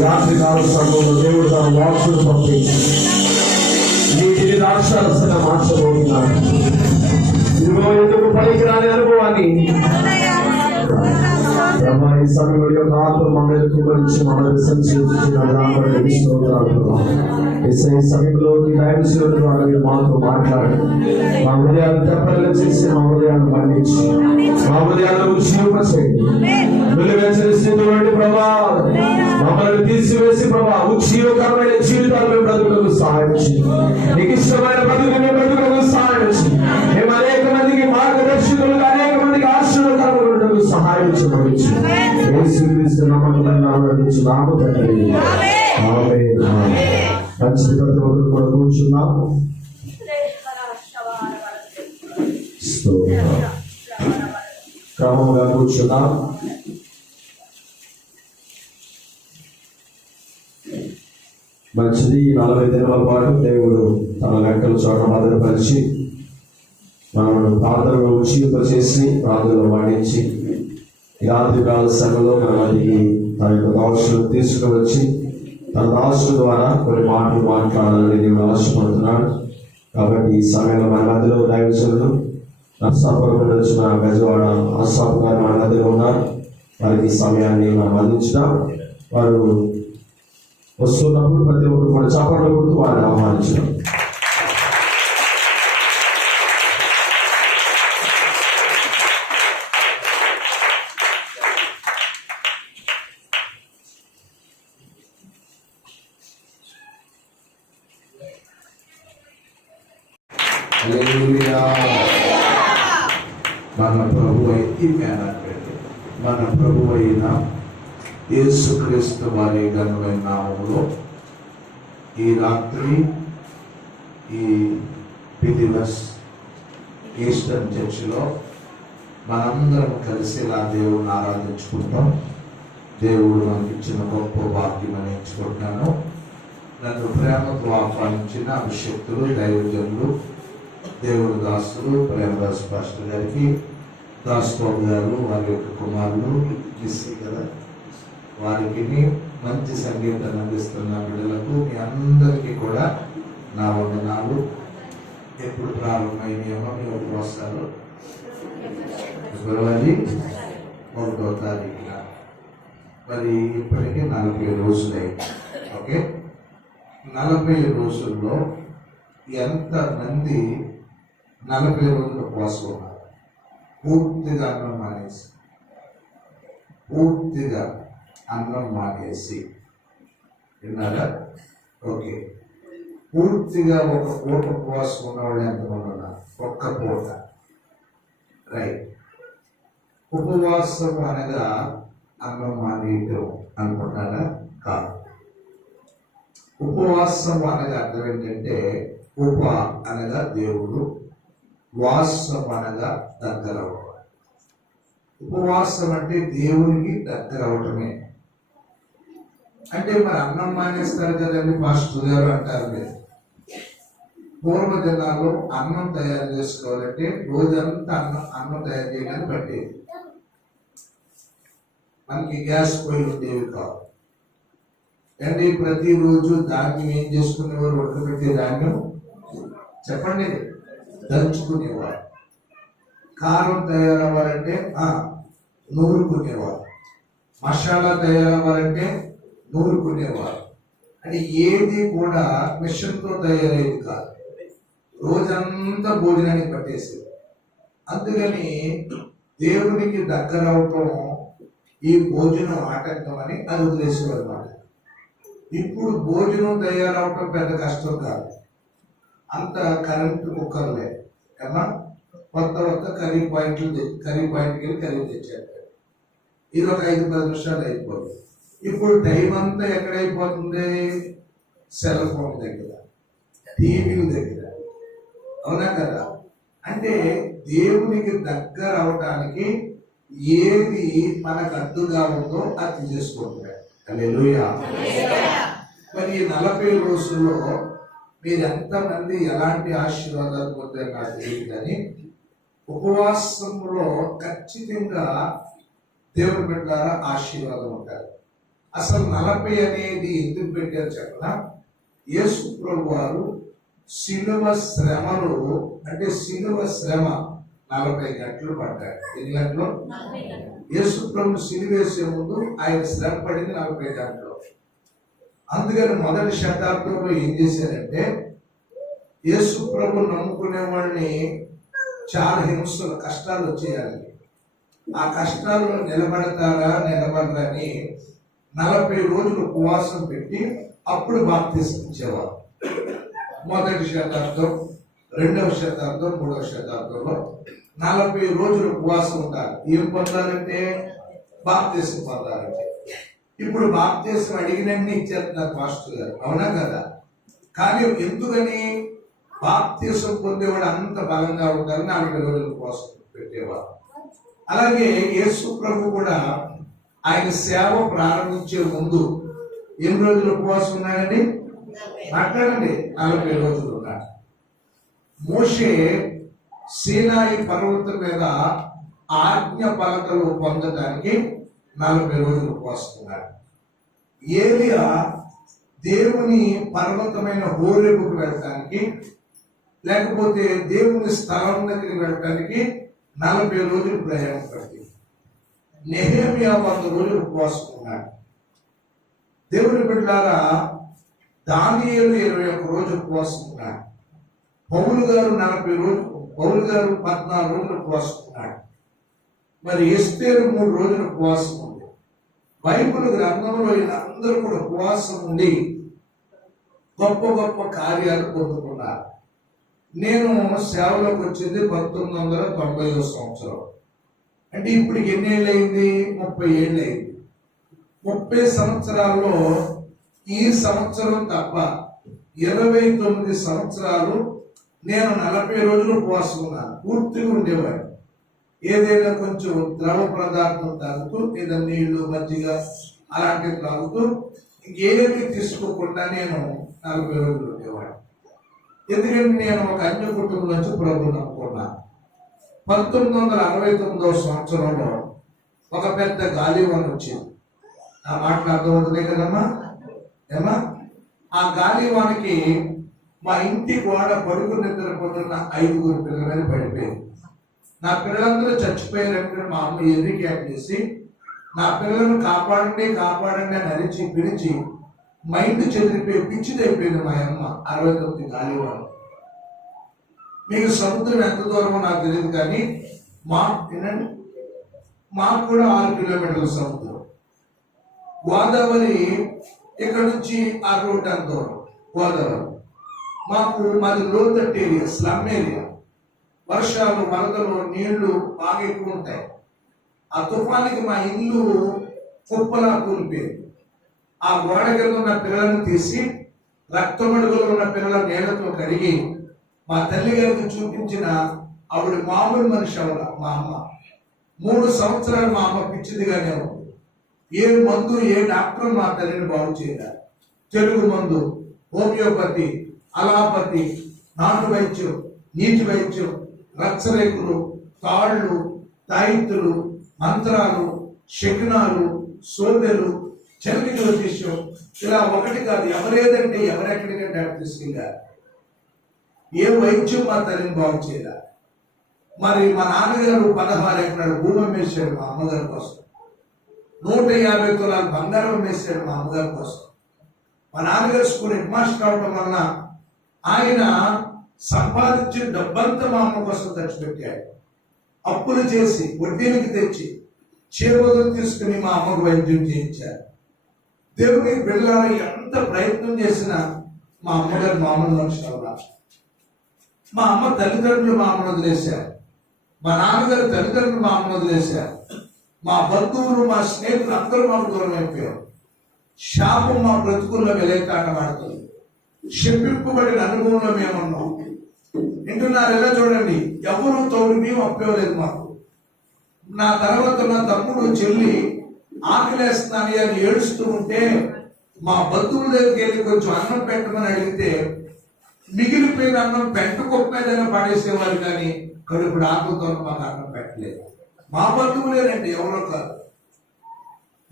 రాత్రికాల సమయంలో దేవుడు తన వాక్కును పంపి నీటిని ద్రాక్షారసంగా మార్చబోతున్నాడు. ఇదిగో ఎందుకు పనికిరాని అనుభవాన్ని ఈ సమయంలో యొక్క ఆత్మ మమ్మల్ని కుమరించి మమ్మల్ని సంచేస్తున్నాడు. ఈ సమయంలో మీరు మాతో మాట్లాడి మా హృదయాలు తెప్పలు చేసి మా హృదయాలను పండించి మా హృదయాలను ఉజ్జీవింపచేయండి. వెలువెచ్చని ప్రభా మమ్మల్ని తీసివేసి ప్రభా ఉజ్జీవకరమైన జీవితాలు మేము బ్రతుకులకు సహాయం చేయండి. నీకు ఇష్టమైన బ్రతుకు మేము బ్రతుకులకు సహాయం చేయండి. మేము అనేక మందికి మార్గదర్శకులుగా అనేక మందికి ఆశీర్వాదకరములకు సహాయం చేయవచ్చు. నామ తండ్రి మంచి ప్రతి ఒక్కరు కూడా కూర్చున్నాము. క్రమంగా కూర్చున్నాం. మంచిది. 40 దినాల పాటు దేవుడు తన లెక్కలు చోట భద్రపరిచి మనల్ని ప్రార్థనలో ఉజ్జీవింపచేసి ప్రార్థనలో వాడించి రాత్రి కాల సమయంలో మన మధ్యకి తన యొక్క దాసులను తీసుకువచ్చి తన దాసుల ద్వారా కొన్ని మాటలు మాట్లాడాలని దేవుడు ఆశపడుతున్నాడు. కాబట్టి ఈ సమయంలో మన మధ్యలో దైవజనులు నర్సాపురం నుండి వచ్చిన గజవాడ ఆసాపు గారు మన మధ్యలో ఉన్నారు. వారికి సమయాన్ని మనం అందించడం, వారు వస్తున్నప్పుడు ప్రతి ఒక్కరు కూడా చప్పట్లు కొడుతూ వారిని ఆహ్వానించడం. మన ప్రభు అయిన యేసుక్రీస్తు వారి ఘనమైన నామములో ఈ రాత్రి ఈ పిదివస్ ఈస్టర్న్ చర్చిలో మనందరం కలిసి ఇలా దేవుడిని ఆరాధించుకుంటాం. దేవుడు మనకి ఇచ్చిన గొప్ప భాగ్యం అని ఎంచుకుంటున్నాను. నన్ను ప్రేమతో ఆహ్వానించిన అభిషక్తులు, దైవజనులు, దేవుడు దాసులు, ప్రేమదాస్ పాస్టర్ గారికి, దాస్బాబు గారు, వారి యొక్క కుమారులు మిస్సి కదా, వారికి మంచి సంగీతాన్ని అందిస్తున్న బిడ్డలకు మీ అందరికీ కూడా నా వందనాలు. ఎప్పుడు ప్రారంభమైనమో మీ వస్తారు ఫిబ్రవరి 1వ తారీఖున. మరి ఇప్పటికీ 40 రోజులైంది. ఓకే, 40 రోజుల్లో ఎంతమంది 40 రోజులు ఉపవాసం ఉన్నారు? పూర్తిగా అన్నం మానేసి విన్నారా? ఓకే, పూర్తిగా ఒక పూట ఉపవాసం ఉన్నవాళ్ళు ఎంతమంది ఉన్నారు? ఒక్క పూట. రైట్. ఉపవాసం అనగా అన్నం మానేయటం అనుకుంటారా? కాదు. ఉపవాసం అనగా అర్థం ఏంటంటే, ఉప అనగా దేవుడు, వాసం అనగా దగ్గర అవడం. ఉపవాసం అంటే దేవునికి దగ్గర అవటమే. అంటే మరి అన్నం మానేస్తారు కదండి పాస్టర్ గారు అంటారు మీరు. పూర్వ దినాల్లో అన్నం తయారు చేసుకోవాలంటే రోజంతా అన్నం తయారు చేయడానికి పట్టేది. మనకి గ్యాస్ పొయ్యిలు ఉండేవి కావు. అంటే ప్రతిరోజు ధాన్యం ఏం చేసుకునేవారు? ఉడకబెట్టే ధాన్యం చెప్పండి, దంచుకునేవారు. కారం తయారవ్వాలంటే నూరుకునేవారు. మసాలా తయారవ్వాలంటే నూరుకునేవారు. అంటే ఏది కూడా మిషన్తో తయారయ్యేది కాదు. రోజంతా భోజనానికి పట్టేసేది. అందుకని దేవునికి దగ్గర అవటం ఈ భోజనం ఆటంకం అని అది వదిలేసేవారు అన్నమాట. ఇప్పుడు భోజనం తయారవటం పెద్ద కష్టం కాదు, అంత కరెంటు కుక్కర్లే ఏమన్నా కొత్త కర్రీ పాయింట్కి వెళ్ళి కర్రీ తెచ్చారు. ఇది ఒక 5-10 నిమిషాలు అయిపోతుంది. ఇప్పుడు టైం అంతా ఎక్కడైపోతుంది? సెల్ ఫోన్ దగ్గర, టీవీల దగ్గర, అవునా కదా? అంటే దేవునికి దగ్గర అవటానికి ఏది మనకు అడ్డుగా ఉందో అది చేసుకుంటున్నాడు. హల్లెలూయా. మరి ఈ 40 రోజుల్లో మీరు ఎంతమంది ఎలాంటి ఆశీర్వాదాలు పొందారు నాకు తెలియదు, కానీ ఉపవాసంలో ఖచ్చితంగా దేవుని బిడ్డలారా ఆశీర్వాదం ఉంటారు. అసలు 40 అనేది ఎందుకు పెట్టారు చెప్పనా? యేసు ప్రభు వారు శిలువ శ్రమలు, అంటే శిలువ శ్రమ 40 గంటలు పడ్డారు. ఎన్ని గంటలు? యేసు ప్రభు శిలువ వేసే ముందు ఆయన శ్రమ పడింది 40 గంటలు. అందుకని మొదటి శతాబ్దంలో ఏం చేశారంటే, యేసు ప్రభు నమ్ముకునే వాళ్ళని చాలా హింసలు, కష్టాలు వచ్చేయాలి. ఆ కష్టాల్లో నిలబడతారా నిలబడరని 40 రోజులు ఉపవాసం పెట్టి అప్పుడు బాప్తిసం ఇచ్చేవారు. మొదటి శతాబ్దం, 2వ శతాబ్దం, 3వ శతాబ్దంలో 40 రోజులు ఉపవాసం ఉంటారు. ఏం పొందాలంటే బాప్తిసం పొందాలంటే. ఇప్పుడు బాప్తిసం అడిగినన్ని ఇచ్చేస్తున్నారు పాస్టర్ గారు, అవునా కదా? కానీ ఎందుకని? బాప్తిసం పొందేవాడు అంత బలంగా ఉంటారు. 40 రోజుల ఉపవాసం పెట్టేవారు. అలాగే యేసు ప్రభు కూడా ఆయన సేవ ప్రారంభించే ముందు ఎన్ని రోజులు ఉపవాసం ఉన్నాడండి? మాట్లాడండి. 40 రోజులు ఉన్నాడు. మోషే సీనాయి పర్వతం మీద ఆజ్ఞ పలకలు పొందడానికి 40 రోజులు ఉపవాసం ఉన్నాడు. ఏలియా దేవుని పర్వతమైన హోరేబుకు వెళ్ళటానికి, లేకపోతే దేవుని స్థలం దగ్గరికి వెళ్ళటానికి 40 రోజులు ప్రయాణం పడింది. నెహెమ్యా 100 రోజులు ఉపవాసం ఉన్నాడు. దేవుని బిడ్డలారా, దానియేలు 21 రోజులు ఉపవాసం ఉన్నాడు. పౌలు గారు 40 రోజులు, పౌలు గారు 14 రోజులు ఉపవాసం ఉన్నాడు. మరి ఎస్తేరు 3 రోజులు ఉపవాసం ఉంది. బైబిల్ గ్రంథంలో అందరూ కూడా ఉపవాసం ఉండి గొప్ప గొప్ప కార్యాలు పొందుకున్నారు. నేను సేవలోకి వచ్చింది 1990వ సంవత్సరం. అంటే ఇప్పుడు ఎన్ని ఏళ్ళు అయింది? 30 ఏళ్ళు అయింది. 30 సంవత్సరాల్లో ఈ సంవత్సరం తప్ప 29 సంవత్సరాలు నేను 40 రోజులు ఉపవాసం ఉన్నాను. పూర్తిగా ఉండేవాడు. ఏదైనా కొంచెం ద్రవ పదార్థం తాగుతూ, లేదా నీళ్లు, మజ్జిగ అలాంటివి తాగుతూ, ఇంకేమీ తీసుకోకుండా నేను 40 రోజులు ఉండేవాడు. ఎందుకంటే నేను ఒక అన్య కుటుంబం నుంచి ప్రభువుని నమ్ముకున్నాను. 1969వ సంవత్సరంలో ఒక పెద్ద గాలివాన వచ్చింది. ఆ మాటలు అర్థమవుతుంది కదమ్మా? ఏమా? ఆ గాలివానకి మా ఇంటి గోడ పడుకుని నిద్రపోతున్న 5 పిల్లల మీద పడిపోయింది. నా పిల్లలందరూ చచ్చిపోయారంటే మా అమ్మ ఎర్రి క్యాప్ చేసి నా పిల్లలను కాపాడండి కాపాడండి అని అరిచి పిలిచి మైండ్ చెదిరిపోయి పిచ్చిదైపోయింది మా అమ్మ. 69 గాలివాన. మీకు సముద్రం ఎంత దూరమో నాకు తెలియదు, కానీ మాకు కూడా 6 కిలోమీటర్ల సముద్రం. గోదావరి ఇక్కడ నుంచి ఆ రోడ్ అంత దూరం. గోదావరి మాది లోతట్టు ఏరియా, స్లమ్ ఏరియా. వర్షాలు, వరదలు, నీళ్లు బాగా ఎక్కువ ఉంటాయి. ఆ తుఫానికి మా ఇల్లు కుప్పలా కూలిపోయింది. ఆ గోడ కింద ఉన్న పిల్లలను తీసి రక్తమడుగులో ఉన్న పిల్లల నీళ్లతో కడిగి మా తల్లి గారికి చూపించిన ఆవిడ మామూలు మనిషి అవల. మా అమ్మ 3 సంవత్సరాలు మా అమ్మ పిచ్చిదిగానే ఉంది. ఏ మందు, ఏ డాక్టర్ మా తల్లిని బాగు చేయాలి. తెలుగు మందు, హోమియోపతి, అలాపతి, నాటు వైద్యం, నీటి వైద్యం, రక్తరేకులు, తాళ్ళు, తాయిత్తులు, మంత్రాలు, శకునాలు, సోదెలు, చలికి జ్యోతిష్యం, ఇలా ఒకటి కాదు. ఎవరేదంటే ఎవరెక్కడికంటే అక్కడ తీసుకెళ్ళారు. ఏ వైద్యం మా తల్లిని బాగు చేయాలి. మరి మా నాన్నగారు 16 ఎకరాల భూమి అమ్మేశాడు మా అమ్మగారి కోసం. 150 తులాల బంగారం అమ్మేశాడు మా అమ్మగారి కోసం. మా నాన్నగారు స్కూల్ హెడ్ మాస్టర్ అవడం వలన ఆయన సంపాదించిన డబ్బంతా మా అమ్మ కోసం తెచ్చిపెట్టాడు. అప్పులు చేసి వడ్డీలకు తెచ్చి చేబదులు తీసుకుని మా అమ్మకు వైద్యం చేయించారు. దేవుని బిడ్డలారా ఎంత ప్రయత్నం చేసినా మా అమ్మగారు మామూలు మనుషులు రా. మా అమ్మ తల్లిదండ్రులు మా అమ్మను వదిలేశారు, మా నాన్నగారు తల్లిదండ్రులు మా అమ్మను వదిలేశారు, మా బంధువులు మా స్నేహితులు అందరూ మాకు దూరం అయిపోయారు. శాపం మా బ్రతుకుల్లో వెలైతాడబడుతుంది. శపింపబడిన అనుభవంలో మేమున్నాం. వింటున్నారు? ఎలా చూడండి, ఎవరు తోడు మేము అప్పలేదు మాకు. నా తర్వాత నా తమ్ముడు చెల్లి ఆకలేస్తున్నాను అని ఏడుస్తూ ఉంటే మా బంధువుల దగ్గరికి వెళ్ళి కొంచెం అన్నం పెట్టమని అడిగితే మిగిలిపోయిన అన్నం పెంట కుప్ప మీదైనా పడేసేవారు, కానీ కడుపుడు ఆకులతో మాకు అన్నం పెట్టలేదు. మా బంధువులేనండి, ఎవరో కాదు.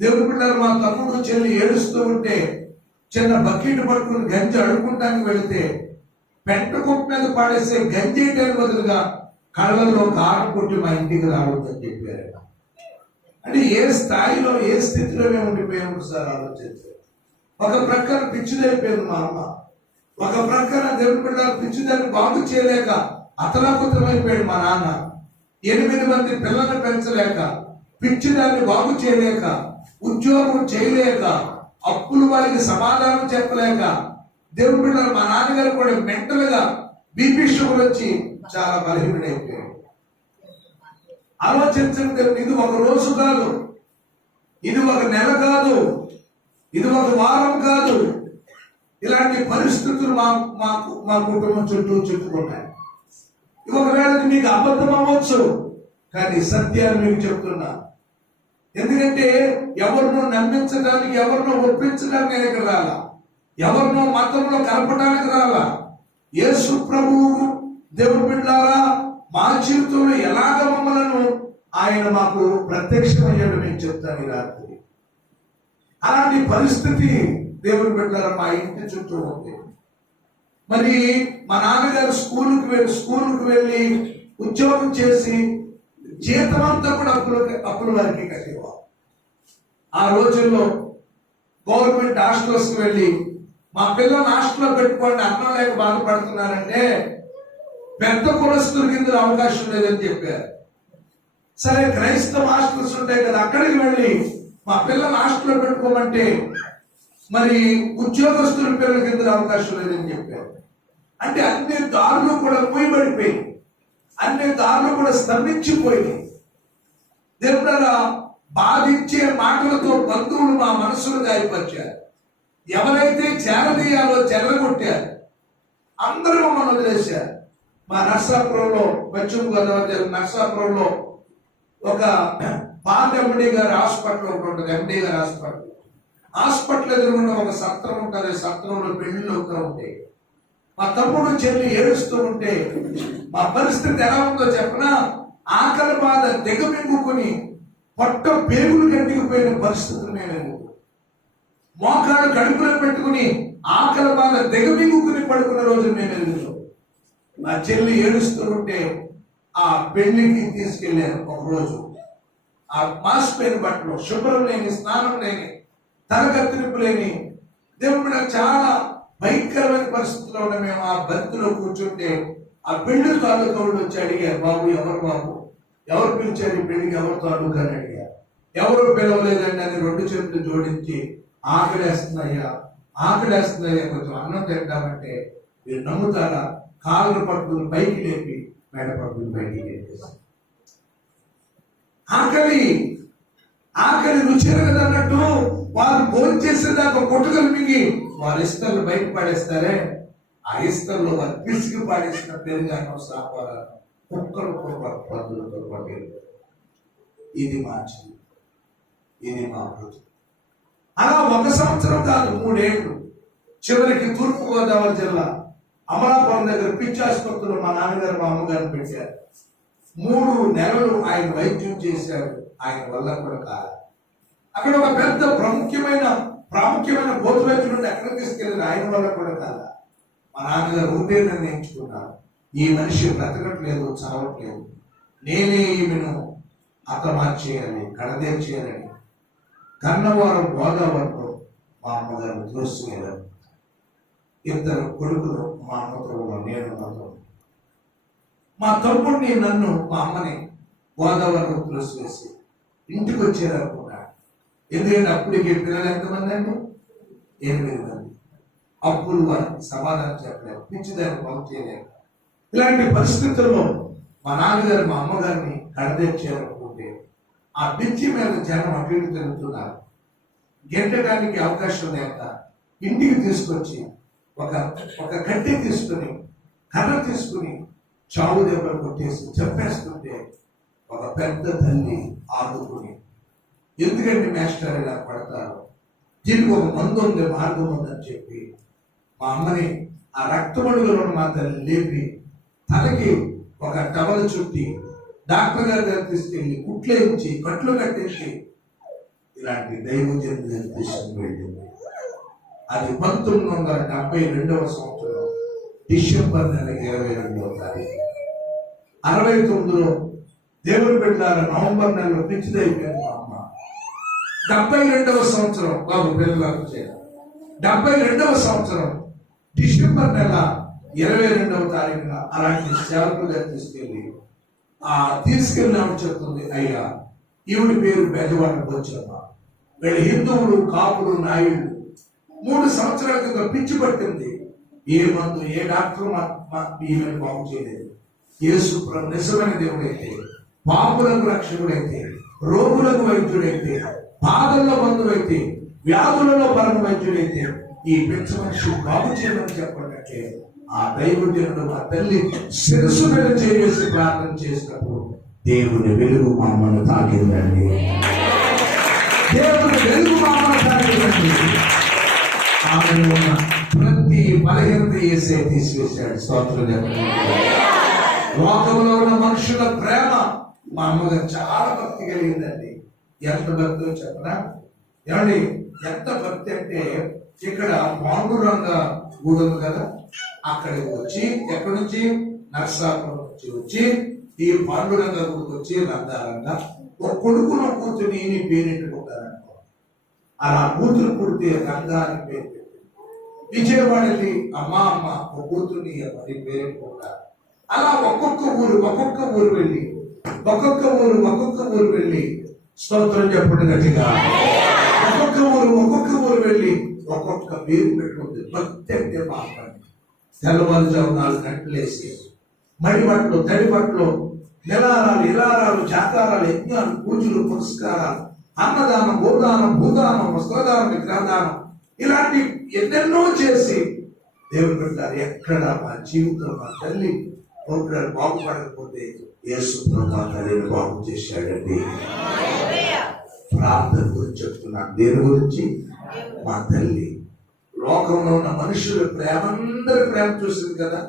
దేవుడు బిడ్డలు, మా తమ్ముడు చెల్లి ఏడుస్తూ ఉంటే చిన్న బకెట్ పట్టుకుని గంజి అడుక్కుంటానికి వెళితే పెంట కుప్ప మీద పడేసే గంజి వేయడానికి బదులుగా కళ్ళల్లో కారం కొట్టి మా ఇంటికి రావద్దని చెప్పారు. అంటే ఏ స్థాయిలో ఏ స్థితిలో మేము ఉండిపోయాము సార్ ఆలోచించారు. ఒక ప్రక్కన పిచ్చిదైపోయింది మా అమ్మ, ఒక ప్రక్కన దేవుడి బిడ్డలు పిచ్చిదాన్ని బాగు చేయలేక అతలాకుతమైపోయాడు మా నాన్న. 8 మంది పిల్లల్ని పెంచలేక, పిచ్చిదాన్ని బాగు చేయలేక, ఉద్యోగం చేయలేక, అప్పులు వాళ్ళకి సమాధానం చెప్పలేక, దేవుడి బిడ్డలు మా నాన్నగారు కూడా మెంటల్ గా బీపీ షుగర్ వచ్చి చాలా బలహీనుడైపోయాడు. ఆలోచించండి, ఇది ఒక రోజు కాదు, ఇది ఒక నెల కాదు, ఇది ఒక వారం కాదు. ఇలాంటి పరిస్థితులు మా కుటుంబం చుట్టూ చుట్టుకున్నాయి. ఒకవేళ మీకు అబద్ధం అవ్వచ్చు, కానీ సత్యాన్ని మీకు చెప్తున్నా. ఎందుకంటే ఎవరినో నమ్మించడానికి, ఎవరినో ఒప్పించడానికి నేను ఇక్కడ రాలా, ఎవరినో మతంలో కలపడానికి రాలా. యేసు ప్రభువు దేవుడి బిడ్డలారా మా జీవితంలో ఎలాగ మమ్మలను ఆయన మాకు ప్రత్యక్షమయ్యాడు నేను చెప్తాను ఈ రాత్రి. అలాంటి పరిస్థితి దేవుడి బిడ్డలారా మా ఇంటి చుట్టూ ఉంది. మరి మా నాన్నగారు స్కూలుకు వెళ్ళి ఉద్యోగం చేసి జీతం అంతా కూడా అప్పుల వారికి కట్టేవారు. ఆ రోజుల్లో గవర్నమెంట్ హాస్టల్స్ కి వెళ్ళి మా పిల్లల్ని హాస్టల్లో పెట్టుకోండి, అన్నం లేక బాధపడుతున్నారంటే పెద్ద కులస్తులకి ఇందులో అవకాశం లేదని చెప్పారు. సరే, క్రైస్తవ హాస్టల్స్ ఉంటాయి కదా, అక్కడికి వెళ్ళి మా పిల్లల్ని హాస్టల్లో పెట్టుకోమంటే మరి ఉద్యోగస్తుల పిల్లలకి ఇందులో అవకాశం లేదని చెప్పారు. అంటే అన్ని దారులు కూడా మూయబడిపోయి, అన్ని దారులు కూడా స్తంభించిపోయి, దేవుడా బాధించే మాటలతో బంధువులు మా మనసును గాయపరిచారు. ఎవరైతే చేరదీయాలో చెరగొట్టారు. అందరూ మమ్మల్ని వదిలేశారు. మా నర్సాపురంలో, పశ్చిమ గోదావరి జిల్లా నర్సాపురంలో ఒక పాత ఎండి గారి హాస్పిటల్ ఒకటి ఉంటుంది. ఎండి గారి హాస్పిటల్ ఎదురుకుండా ఒక సత్రం ఉంటుంది. సత్రంలో పెళ్లిళ్ళు ఉంటాయి. మా తమ్ముడు చెల్లి ఏడుస్తూ ఉంటే మా పరిస్థితి ఎలా ఉందో చెప్పనా? ఆకలి బాధ దిగమింగుకుని పొట్ట పేగులు గట్టికిపోయిన పరిస్థితులు నేను మోకాడు కడుపులో పెట్టుకుని ఆకలి బాధ దిగమింగుకుని పడుకున్న రోజు నేను మా చెల్లి ఏడుస్తూ ఉంటే ఆ పెళ్లికి తీసుకెళ్లాను. ఒక రోజు ఆ మాసిపోయిన బట్టలు, శుభ్రం లేని, స్నానం లేని, తలకత్తిరింపు లేని, దేవుడు చాలా భయంకరమైన పరిస్థితుల్లో ఉన్న మేము ఆ బంతిలో కూర్చుంటే ఆ పెళ్లి తాలూకాడు వచ్చి అడిగారు, బాబు ఎవరు పిలిచారు ఈ పెళ్లికి, ఎవరు తాలూకా అని అడిగారు. ఎవరు పిలవలేదండి అని 2 చేతులు జోడించి ఆకలేస్తున్నాయా కొంచెం అన్నం తింటామంటే మీరు నమ్ముతారా? కాళ్ళ పట్టుకుని పైకి లేపి మెడ పట్టుకుని బయటికి లేపేసి ఆకలి రుచిరగదు అన్నట్టు వారు భోజనం చేసేదాకా కొట్టుకలు మింగి వారి ఇస్తర్లు బయట పడేస్తారే, ఆ ఇస్తర్లో వారు పిసికి పాడేసిన పెరుగాను, సాంబారాను, కుక్కలతో పద్ధతులతో పట్టేది. ఇది మా జీవితం, ఇది మా బ్రతుకు. అలా 1 సంవత్సరం కాదు, 3 ఏళ్ళు. చివరికి తూర్పు గోదావరి జిల్లా అమలాపురం దగ్గర పిచ్చి ఆసుపత్రిలో మా నాన్నగారు మా అమ్మగారిని పెట్టారు. 3 నెలలు ఆయన వైద్యం చేశారు. ఆయన వల్ల కూడా కాదు. అక్కడ ఒక పెద్ద ప్రాముఖ్యమైన బోధ వైద్యుడు ఎక్కడ తీసుకెళ్ళిన ఆయన వల్ల కూడా కాదు. మా నాన్నగారు ఉండే నిర్ణయించుకున్నారు, ఈ మనిషి బ్రతకట్లేదు, చావట్లేదు, నేనే ఈమెను హతమార్చేయాలి, కడదేర్చేయాలని గన్నవరం గోదావరిలో మా అమ్మగారు దోసుకెళ్ళారు. 2 కొడుకులు, మా అమ్మతో నేను నాతో. మా తమ్ముడిని, నన్ను, మా అమ్మని గోదావరిలో త్రోసివేసి ఇంటికి వచ్చారనుకున్నాడు. ఎందుకంటే అప్పటికి పిల్లలు ఎంతమంది అండి? 8 మంది. అప్పులు వారికి సమాధానం చెప్పలేము, పిచ్చిదాన్ని బాగు చేయలేము. ఇలాంటి పరిస్థితుల్లో మా నాన్నగారు మా అమ్మగారిని కడదెచ్చారనుకుంటే ఆ పిచ్చి మీద జనం అటు ఇటు తిరుగుతున్నారు. గెంటడానికి అవకాశం లేక ఇంటికి తీసుకొచ్చి ఒక కట్టె తీసుకుని కర్ర తీసుకుని చావు దెబ్బలు కొట్టేసి చెప్పేస్తుంటే ఒక పెద్ద తల్లి ఆదుకుని, ఎందుకంటే మాస్టర్ ఇలా పడతారు, దీనికి ఒక మందు ఉంది, మార్గం ఉందని చెప్పి మా అమ్మని ఆ రక్తమడుగులో మా తల్లి లేపి తలకి ఒక టవల్ చుట్టి డాక్టర్ గారి దగ్గర తీసుకెళ్ళి కుట్లేయించి కట్లు కట్టేసి ఇలాంటి దైవజనులు తీసుకుని వెళ్ళింది. అది 1972 సంవత్సరం డిసెంబర్ నెల 22వ తారీఖు. 69లో దేవుని బిడ్డలారా నవంబర్ నెలలో పిచ్చిదైపోయింది మా అమ్మ. 72వ సంవత్సరం బాబు పిల్లలకు చేయాలి. 72వ సంవత్సరం డిసెంబర్ నెల 22వ తారీఖున అలాంటి సేవకుల దగ్గర తీసుకెళ్ళి చెప్తుంది, అయ్యా ఈవిడి పేరు బెజవాడ బొచ్చమ్మ, వీళ్ళ హిందువులు కాపులు నాయుళ్ళు 3 సంవత్సరాల క్రితం పిచ్చి పట్టింది. ఏ మందు ఏ డాక్టర్ ఈమెను బాగు చేయలేదు. యేసు నిజమైన దేవుడైతే, పాపులకు రక్షకుడైతే, రోగులకు వైద్యుడైతే, బాధల్లో బంధువైతే, వ్యాధులలో పరమ వైద్యుడైతే ఈ పిచ్చి మనిషి బాగు చేయమని చెప్పండి. ఆ దైవజనుడు మా తల్లి శిరస్సు మీద చేసి ప్రార్థన చేసినప్పుడు దేవుని వెలుగు మా అమ్మను తాకిందండి. దేవుని వెలుగు మా అమ్మను తాకిందండి. ఆమెను ఉన్న ప్రతి బలహీనత యేసే తీసివేశాడు. స్తోత్రం చెప్పండి. లోకంలో ఉన్న మనుషుల ప్రేమ మా అమ్మగారు చాలా భక్తి కలిగిందండి. ఎంత భక్తి చెప్పనా ఏమండి? ఎంత భక్తి అంటే ఇక్కడ పాండురంగ గుడి ఉంది కదా, అక్కడికి వచ్చి ఎక్కడి నుంచి నర్సాపురం నుంచి వచ్చి ఈ పాండురంగ గుడికి వచ్చి రంగారంగా ఒక కొడుకును కూర్చుని నీ పేరెట్టుకుంటారనుకో. అలా కూతురు పుడితే రంగాన్ని పేరు పెట్టి విజయవాడకి అమ్మ ఒక కూతుర్ని నీ పేరెట్టుకుంటారు. అలా ఒక్కొక్క ఊరు వెళ్ళి స్తోత్రం చెప్పండి గట్టిగా. ఒక్కొక్క ఊరు వెళ్ళి ఒక్కొక్క పేరు పెట్టుకుంది. భక్తి అంటే పాపండి. తెల్లవారుజాము 4 గంటలు వేసి మడి బట్టలు తడి బట్టలు నిలారాలు ఇలారాలు జాకారాలు యజ్ఞాలు పూజలు పురస్కారాలు అన్నదానం గోదానం భూదానం వస్త్రదానం విగ్రహదానం ఇలాంటి ఎన్నెన్నో చేసి దేవుడు పెట్టారు. ఎక్కడ మా జీవితం మా తల్లి ఒకరు బాగుపడకపోతే యేసు ప్రభు తల్లిని బాగు చేశాడండి. ప్రార్థన గురించి చెప్తున్నాను. దేని గురించి? మా తల్లి లోకంలో ఉన్న మనుషుల ప్రేమ, అందరి ప్రేమ చూసింది కదా,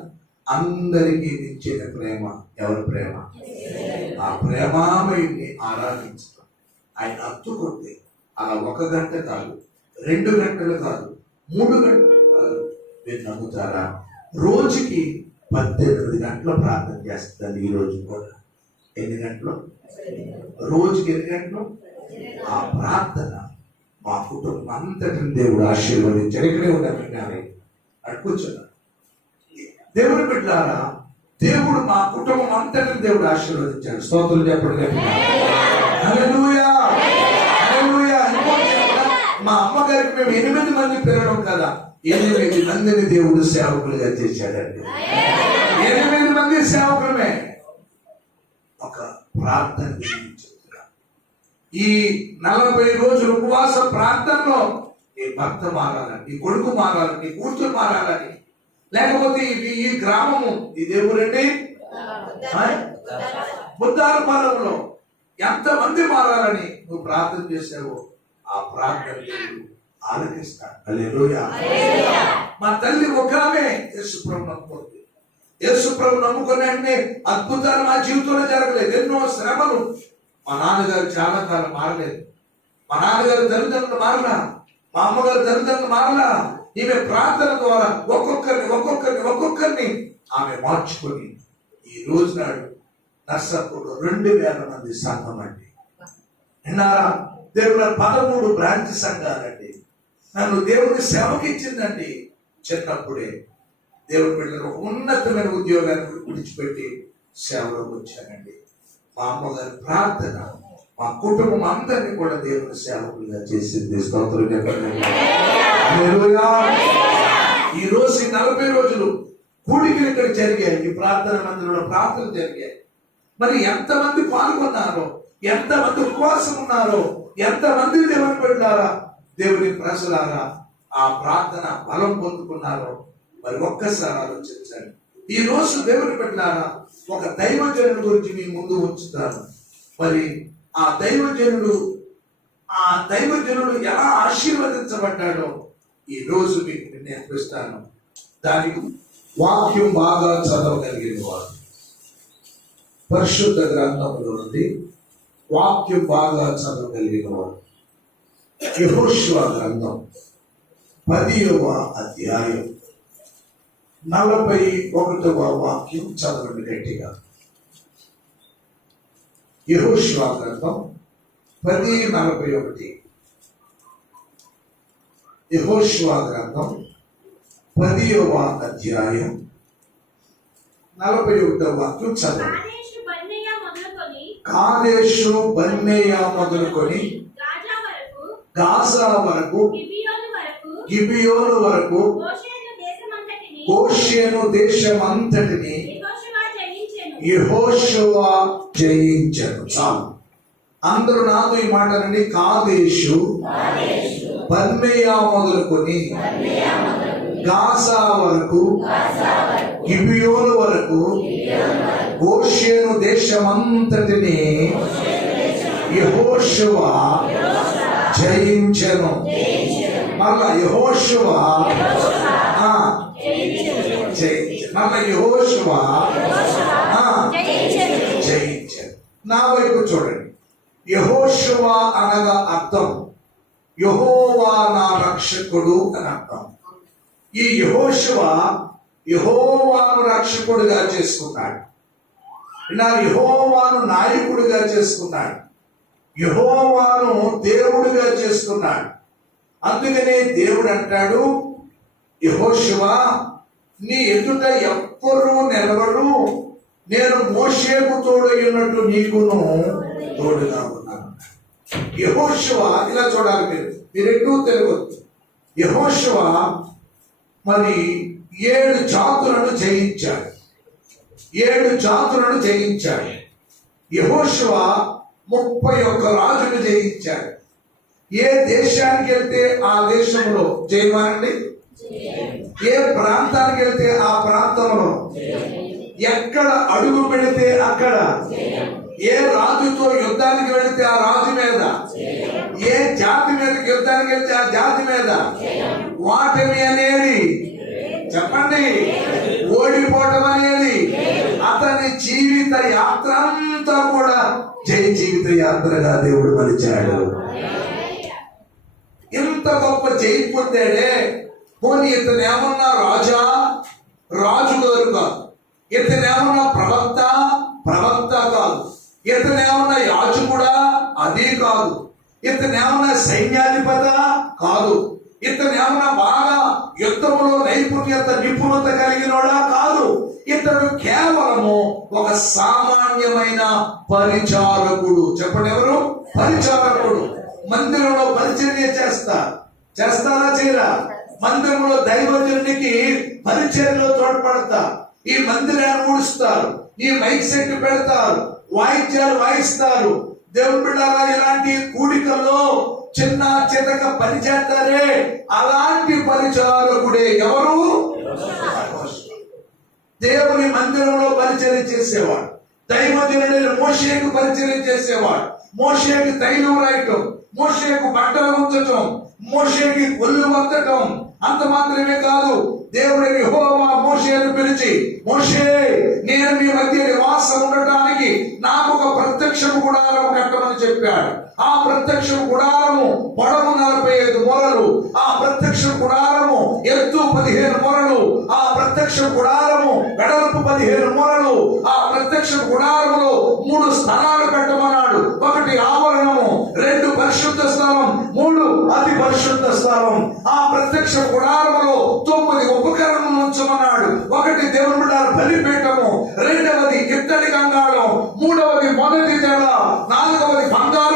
అందరికీ నిచ్చిన ప్రేమ ఎవరి ప్రేమ? ఆ ప్రేమామయుడిని ఆరాధించడం, ఆయన హత్తుకుంటే అలా 1 గంట కాదు, 2 గంటలు కాదు, 3 గంటలు కాదు. మీరు నమ్ముతారా? రోజుకి 18 గంటలు ప్రార్థన చేస్తుంది. ఈ రోజు కూడా ఎన్ని గంటలు? రోజుకి 8 గంటలు. ఆ ప్రార్థన మా కుటుంబం అంతటిని దేవుడు ఆశీర్వదించాడు. ఇక్కడే ఉండాలి కూర్చున్నా. దేవుని బిడ్డలారా, దేవుడు మా కుటుంబం అంతటిని దేవుడు ఆశీర్వదించాడు. స్తోత్రం చెప్పండి. హల్లెలూయా, హల్లెలూయా. మా అమ్మగారికి మేము 8 మంది పిల్లలం కదా, 8 మందిని దేవుడు సేవకులుగా చేశాడండి. 8 మంది సేవకులమే. ఒక ప్రార్థన ఈ 40 రోజుల ఉపవాస ప్రార్థనలో నీ భర్త మారాలని, నీ కొడుకు మారాలని, నీ కూతురు మారాలని, లేకపోతే ఈ గ్రామము ఇది ఎవరండి బుద్ధారపాలెంలో ఎంతమంది మారాలని నువ్వు ప్రార్థన చేసావో ఆ ప్రార్థన ఆలకిస్తాడు. హల్లెలూయా. మా తల్లి ఒకమే యేసుప్రభు నమ్ముకుంది. యేసుప్రభు నమ్ముకునే అద్భుతాలు మా జీవితంలో జరగలేదు. ఎన్నో శ్రమలు. మా నాన్నగారు చాలా కాలం మారలేదు. మా నాన్నగారు తల్లిదండ్రులు మారలా, మా అమ్మగారు తల్లిదండ్రులు మారలా. ఈమె ప్రార్థన ద్వారా ఒక్కొక్కరిని ఆమె మార్చుకొని ఈ రోజు నాడు నర్సాపూర్లో 2000 మంది సంఘం అండి. విన్నారా? దేవుడు 13 బ్రాంచ్ సంఘాలండి. నన్ను దేవుడికి సేవకి ఇచ్చిందండి. చిన్నప్పుడే దేవుడి బిడ్డలు ఉన్నతమైన ఉద్యోగాన్ని విడిచిపెట్టి సేవలోకి వచ్చానండి. మా అమ్మగారి ప్రార్థన మా కుటుంబం అందరినీ కూడా దేవుని సేవకులుగా చేసింది. స్తోత్రం చెప్పండి. హల్లెలూయా. ఈ రోజు 40 రోజులు కూడికలు ఇక్కడ జరిగాయి. ఈ ప్రార్థన మందిరంలో ప్రార్థనలు జరిగాయి. మరి ఎంతమంది పాల్గొన్నారో, ఎంతమంది ఉపవాసం ఉన్నారో, ఎంతమంది దేవుని పెట్టారా, దేవుని ప్రజలారా ఆ ప్రార్థన బలం పొందుకున్నారో మరి ఒక్కసారి ఆలోచించండి. ఈ రోజు దేవుని పెట్టారా ఒక దైవజనుడి గురించి మీ ముందు ఉంచుతాను. మరి ఆ దైవజనుడు ఎలా ఆశీర్వదించబడ్డాడో ఈ రోజు మీకు నేర్పిస్తాను. దానికి వాక్యం బాగా చదవగలిగిన వారు, పరిశుద్ధ గ్రంథంలో నుండి వాక్యం బాగా చదవగలిగిన వారు, యెహోషువ గ్రంథం 10వ అధ్యాయం 41వ వాక్యం చదవండి గట్టిగా. యెహోషువ గ్రంథం 10:41. యెహోషువ గ్రంథం 10వ అధ్యాయం 41వ వాక్యం చదవండి. కాదేషు బర్నేయ మొదలుకొని గాజా వరకు, గిబియోను వరకు, గోషేను దేశమంతటిని యెహోషువ జయించెను. చాలు, అందరూ నాతో ఈ మాటలండి. కాదేషు బర్నేయ మొదలుకొని గాజా వరకు, గిబియోను వరకు, గోషేను దేశమంతటిని యెహోషువ జయించెను. మళ్ళా యెహోషువ జయించెను. మళ్ళా యెహోషువ జయించెను. నా వైపు చూడండి. యెహోషువ అనగా అర్థం యెహోవా నా రక్షకుడు అని అర్థం. ఈ యెహోషువ యెహోవాను రక్షకుడిగా చేసుకున్నాడు. ఇలా యెహోవాను నాయకుడిగా చేసుకున్నాడు. యెహోవాను దేవుడిగా చేసుకున్నాడు. అందుకనే దేవుడు అంటాడు, యెహోషువ నీ ఎదుట ఎవ్వరూ నిలబడు, నేను మోషేకు తోడైనట్టు నీకును తోడుగా ఉన్నాను. యెహోషువ ఇలా చూడాలి, మీరు ఎక్కువ తెలియవద్దు. యెహోషువ మరి 7 జాతులను జయించాడు. 7 జాతులను జయించాడు. యెహోషువ 31 రాజును జయించాడు. ఏ దేశానికి వెళ్తే ఆ దేశంలో జయమానండి, ఏ ప్రాంతానికి వెళ్తే ఆ ప్రాంతంలో, ఎక్కడ అడుగు పెడితే అక్కడ, ఏ రాజుతో యుద్ధానికి వెళితే ఆ రాజు మీద, ఏ జాతి మీదకి యుద్ధానికి వెళ్తే ఆ జాతి మీద వాటమి అనేది, చెప్పండి, ఓడిపోవటం అనేది అతని జీవిత యాత్ర అంతా కూడా జయ జీవిత యాత్రగా దేవుడు మలిచాడు. ఇంత గొప్ప జయి పొందాడే. పోనీ ఇతను ఏమన్నా రాజు గారు కాదు. ఇతను ఏమన్నా ప్రవక్త కాదు. ఇతను ఏమన్నా యాజకుడా, అది కాదు. ఇతను ఏమన్నా సైన్యాధిపత కాదు. ఇతను ఏమన్నా బాగా యుద్ధంలో నిపుణత కలిగినోడా కాదు. ఇతడు కేవలము ఒక సామాన్యమైన పరిచారకుడు. చెప్పండి, ఎవరు? పరిచారకుడు. మందిరంలో పరిచర్య చేస్తారా చేయరా? మందిరంలో దైవజనునికి పరిచర్యలో తోడ్పడతా. ఈ మందిరాన్ని ఊడుస్తారు, ఈ మైక్ సెట్ పెడతారు, వాయిద్యాలు వాయిస్తారు. దేవుని బిడ్డలారా, ఇలాంటి కూడికల్లో చిన్న చితక పని చేస్తారే, అలాంటి పరిచారకుడే ఎవరు? దేవుని మందిరంలో పరిచర్య చేసేవాడు. దైవజనుడైన మోషేకు పరిచర్య చేసేవాడు. మోషేకి తైలం రాయటం, మోషేకు బట్టలు ఉంచటం, మోషేకి ఒళ్ళు వత్తటం. అంత మాత్రమే కాదు, దేవుడి యెహోవా మోషేను పిలిచి, మోషే నేను మీ మధ్య నివాసం ఉండటానికి నాకు ఒక ప్రత్యక్షము గుడారం కట్టమని చెప్పాడు. ఆ ప్రత్యక్ష గుడారము పొడవు 45 మూరలు, ఆ ప్రత్యక్ష గుడారము ఎత్తు 15 మూరలు, ఆ ప్రత్యక్ష గుడారము వెడల్పు 15 మూరలు. ఆ ప్రత్యక్ష గుడారములో 3 స్థలాలు కట్టమన్నాడు. 1 ఆవరణము, 2 పరిశుద్ధ స్థలం, 3 అతి పరిశుద్ధ స్థలం. ఆ ప్రత్యక్ష గుడారములో 9 ఉపకరణములు ఉంచమన్నాడు. 1 దేవుని బిడ్డల బలిపీఠము, 2వది ఇత్తడి గంగాళం, 3వది మొదటి జడ, 4వది బంగారు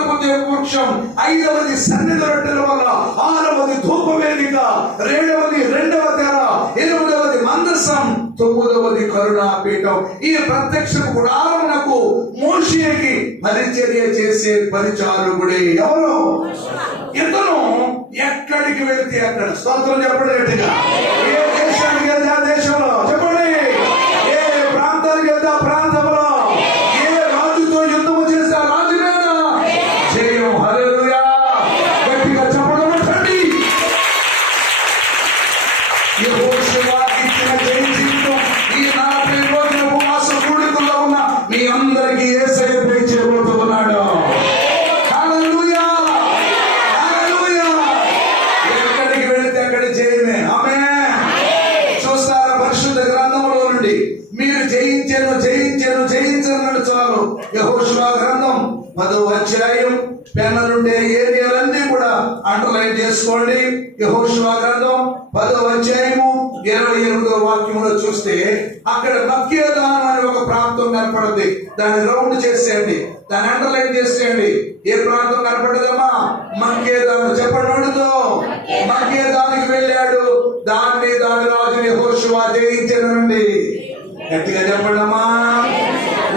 వృక్షం, 5వది సన్నిధి రొట్టెల వల్ల, 6వది ధూపవేదిక, 7వది 2వ తెర, 8వది మందసం, 9వది కరుణాపీఠం. ఈ ప్రత్యక్ష గుడారమునకు మోషేకి పరిచర్య చేసే పరిచారకుడే ఎవరు? ఇతను ఎక్కడికి వెళితే అక్కడ స్తోత్రం చెప్పండి గట్టిగా. ఏ దేశానికి వెళ్తే ఆ దేశంలో చెప్పండి, ఏ ప్రాంతానికి వెళ్తే ఆ ప్రాంతంలో, ఏ రాజుతో యుద్ధము చేస్తే ఆ రాజు మీద జయం. హల్లెలూయా. గట్టిగా చెప్పడం పెట్టండి. యెహోషువ ఇచ్చిన జయ జీవితం ఈ 40 రోజుల ఉపవాస కూడికల్లో ఉన్న మీ అందరికీ యేసయ్య దయచేయబోతున్నాడు. హల్లెలూయా. హల్లెలూయా. ఎక్కడికి వెళితే అక్కడ జయమే. ఆమేన్. చూస్తారా పరిశుద్ధ గ్రంథంలో నుండి మీరు జయించాను జయించాను జయించన్నాడు చాలు. యెహోషువ గ్రంథం 10వ అధ్యాయం పెన్నులుండే ఏరియాలన్నీ కూడా అండర్లైన్ చేసుకోండి. యెహోషువ గ్రంథం 10వ అధ్యాయము 28వ వాక్యంలో చూస్తే అక్కడ మక్కేదాను అనే ఒక ప్రాంతం కనపడుతుంది. దాన్ని రౌండ్ చేసేయండి, దాన్ని అండర్లైన్ చేసేయండి. ఏ ప్రాంతం కనపడదమ్మా? మక్కేదాను. చెప్పండి నోటితో. మక్కేదానికి వెళ్ళాడు. దాని రాజు యెహోషువ జయించానండి. గట్టిగా చెప్పండి అమ్మా.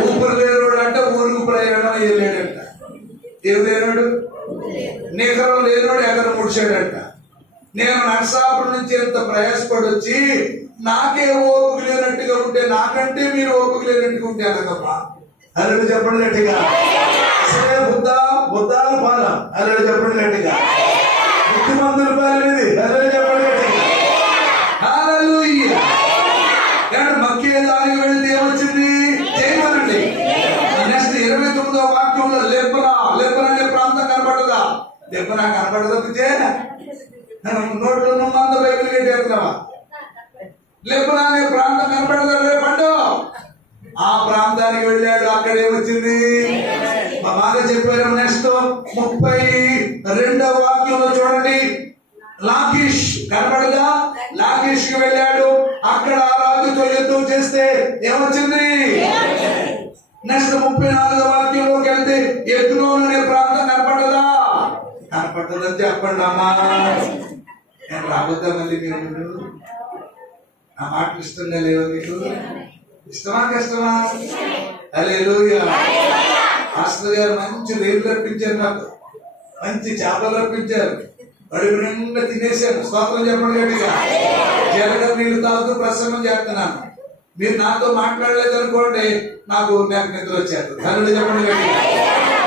ఊపిరి లేనుడు అంటే ఊరికి ప్రయాణం వెళ్ళాడంట. ఏమి లేనాడు? నికరం లేనోడు ఎకరం ముడిచాడంట. నేను నర్సాపురం నుంచి ఎంత ప్రయాసపడి వచ్చి నాకే ఓపిక లేనట్టుగా ఉంటే, నాకంటే మీరు ఓపిక లేనట్టుగా ఉంటే అలాగమ్మా. అల్లడు చెప్పండి గట్టిగా. అసలే బుద్ధాలు పాల. అల్లడు చెప్పండి గట్టిగా. బుద్ధిమంతుల పాలనేది. అల్లడు చెప్పండి గట్టిగా. హల్లెలూయా. మక్కేదానికి వెళితే ఏమొచ్చింది? చేయమనండి. నెక్స్ట్ 29వ వాక్యంలో లెబ్బనా అనే ప్రాంతం కనపడదా? లెబ్బనా కనపడదా? నోట్లో మంద బైబిల్ కట్టేస్తున్నావా? లెబ్బనా అనే ప్రాంతం కనపడదా? రేపండు ఆ ప్రాంతానికి వెళ్ళాడు. అక్కడ ఏమొచ్చింది? బాగా చెప్పారు. నెక్స్ట్ 32వ వాక్యంలో చూడండి. లాకీష్ కనపడదా? లాకీష్ కి వెళ్ళాడు. అక్కడ ఆ రాజుతో యుద్ధం చేస్తే ఏమొచ్చింది? నెక్స్ట్ 34వ వాక్యంలోకి వెళ్తే ఎగ్లోన్ అనే ప్రాంతం కనపడదా? కనపడదని చెప్పండి అమ్మా. నేను రాబోద్దా మళ్ళీ? మీరు నా మాటలు ఇష్టంగా లేవా? మీకు ఇష్టమా కష్టమా? హల్లెలూయా. మాస్టర్ గారు మంచి రేట్లు రప్పించారు, నాకు మంచి చేపలు రప్పించారు. అడుగు నిండా తినేసాను. స్తోత్రం చెప్పండి గట్టిగా. జీలకర్ర నీళ్లు తాగుతూ ప్రసంగం చేస్తున్నాను. మీరు నాతో మాట్లాడలేదు అనుకోండి, నాకు నిద్ర వచ్చేది. హల్లెలూయా చెప్పండి గట్టిగా.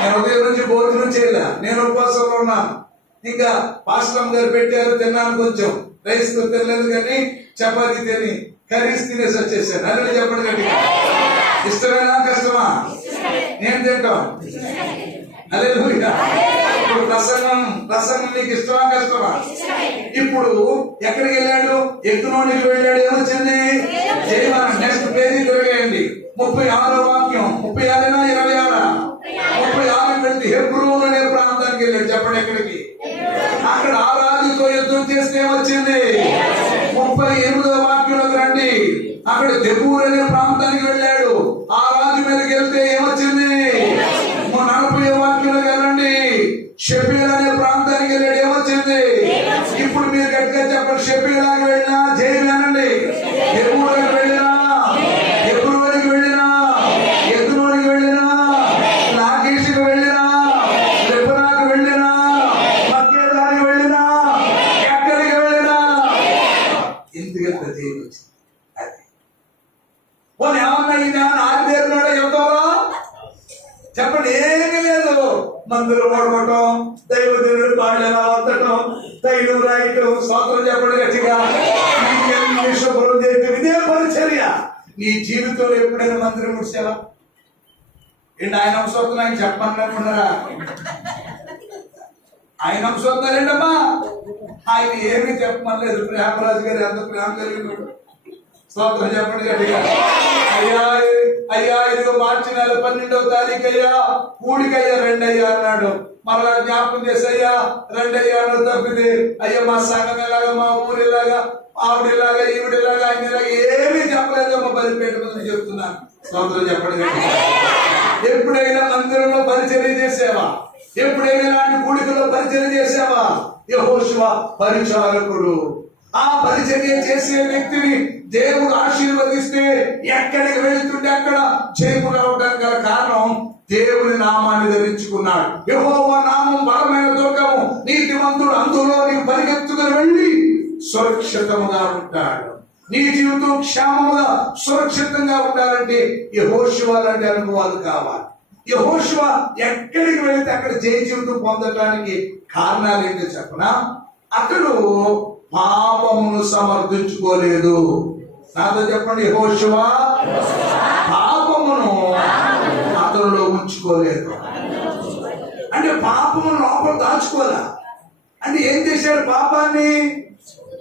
నేను ఉదయం నుంచి భోజనం చేయలే, నేను ఉపవాసంలో ఉన్నాను. ఇంకా పాస్టర్ గారు పెట్టారు, తిన్నాను. కొంచెం రైస్ తో తినలేదు కానీ చపాతీ తిని కర్రీస్ తినేసి వచ్చేసాను. హల్లెలూయా చెప్పండి గట్టిగా. ఇష్టమేనా కష్టమా? నేను తింటాం. హల్లెలూయా. ఇప్పుడు ప్రసంగం మీకు ఇష్టమా కష్టమా? ఇప్పుడు ఎక్కడికి వెళ్ళాడు? ఎగ్లోనికి వెళ్ళాడు. ఏమొచ్చింది? జయమాన. Next page తిరగేయండి. 36వ వాక్యం. 36 26 36 పెడితే హెబ్రోన్ అనే ప్రాంతానికి వెళ్ళాడు. చెప్పండి ఎక్కడికి? అక్కడ ఆ రాజుతో యుద్ధం చేస్తే ఏమొచ్చింది? 38వ వాక్యంలోకి రండి. అక్కడ దెబూర్ అనే ప్రాంతానికి వెళ్ళాడు. ఆ రాజు మీదకి వెళ్తే ఏమొచ్చింది? 40వ వాక్యంలోకి వెళ్ళండి. షెఫీల్ అనే ప్రాంతానికి వెళ్ళాడు. ఏమొచ్చింది? ఇప్పుడు మీరు గట్టిగా చెప్పండి. షెఫీలాకి వెళ్ళినా జయమేనండి. దెబూర్కి వెళ్ళినా, ఎబ్రోనికి వెళ్ళినా, ఎగ్లోనికి వెళ్ళినా, లాకీషుకి వెళ్ళినా, లెబనాకు వెళ్ళినా, మక్కేదానికి వెళ్ళినా, ఎక్కడికి వెళ్ళినా ఇందుకంత జయం వచ్చింది. పోనీ ఏమన్నా ఇది ఆరిదేరున్నాడో ఎంతోరా? చెప్పండి. ఏమీ లేదు. మందులు పడగొట్టడం, దైవదేవుడు పాడేలా వద్దటం, తైలం రాయటం. స్తోత్రం చెప్పండి గట్టిగా. శుభ్రం చేయటం, ఇదే పరిచర్య. నీ జీవితంలో ఎప్పుడైనా మందిరం ముడిచావా? ఏంటి ఆయన అంశం ఆయన చెప్పమనుకున్నారా? ఆయన అంశం ఏంటమ్మా? ఆయన ఏమీ చెప్పమనలేదు. ప్రేమరాజు గారు ఎంత ప్రేమ కలిగినాడు. స్తోత్రం చెప్పండి గట్టిగా. అయ్యా ఇదిగో మార్చి నెల 12వ తారీఖు అయ్యా కూడికయ్యా రెండయ్యా అన్నాడు. మరలా జ్ఞాపకం చేసయ్యా రెండయ్యా అన్న తప్పితే అయ్యా మా సంఘం ఇలాగా, మా ఊరిలాగా, ఆవిడిలాగా, ఈవిడిలాగా, ఆయనలాగా ఏమీ చెప్పలేదు. మా బలిపేట మీద చెప్తున్నాను. స్తోత్రం చెప్పండి గట్టిగా. ఎప్పుడైనా మందిరంలో పరిచర్య చేసావా? ఎప్పుడైనా ఇలాంటి కూడికలో పరిచర్య చేసావా? యెహోషువ పరిచారకుడు. ఆ పరిచర్య చేసే వ్యక్తిని దేవుడు ఆశీర్వదిస్తే ఎక్కడికి వెళుతుంటే అక్కడ జయము రావడానికి గల కారణం దేవుని నామాన్ని ధరించుకున్నాడు. యెహోవా నామం బలమైన దుర్గము, నీతిమంతుడు అందులో నీవు పరిగెత్తుకుని వెళ్ళి సురక్షితముగా ఉంటాడు. నీ జీవితం క్షేమముగా సురక్షితంగా ఉండాలంటే యెహోషువ లాంటి అనుభవాలు కావాలి. యెహోషువ ఎక్కడికి వెళితే అక్కడ జయ జీవితం పొందడానికి కారణాలు ఏంటో చెప్పనా? అతడు పాపమును సమర్థించుకోలేదు. నాతో చెప్పండి, యెహోషువ పాపమును అతనిలో ఉంచుకోలేదు. అంటే పాపమును లోపల దాచుకోలే. అంటే ఏం చేశాడు? పాపాన్ని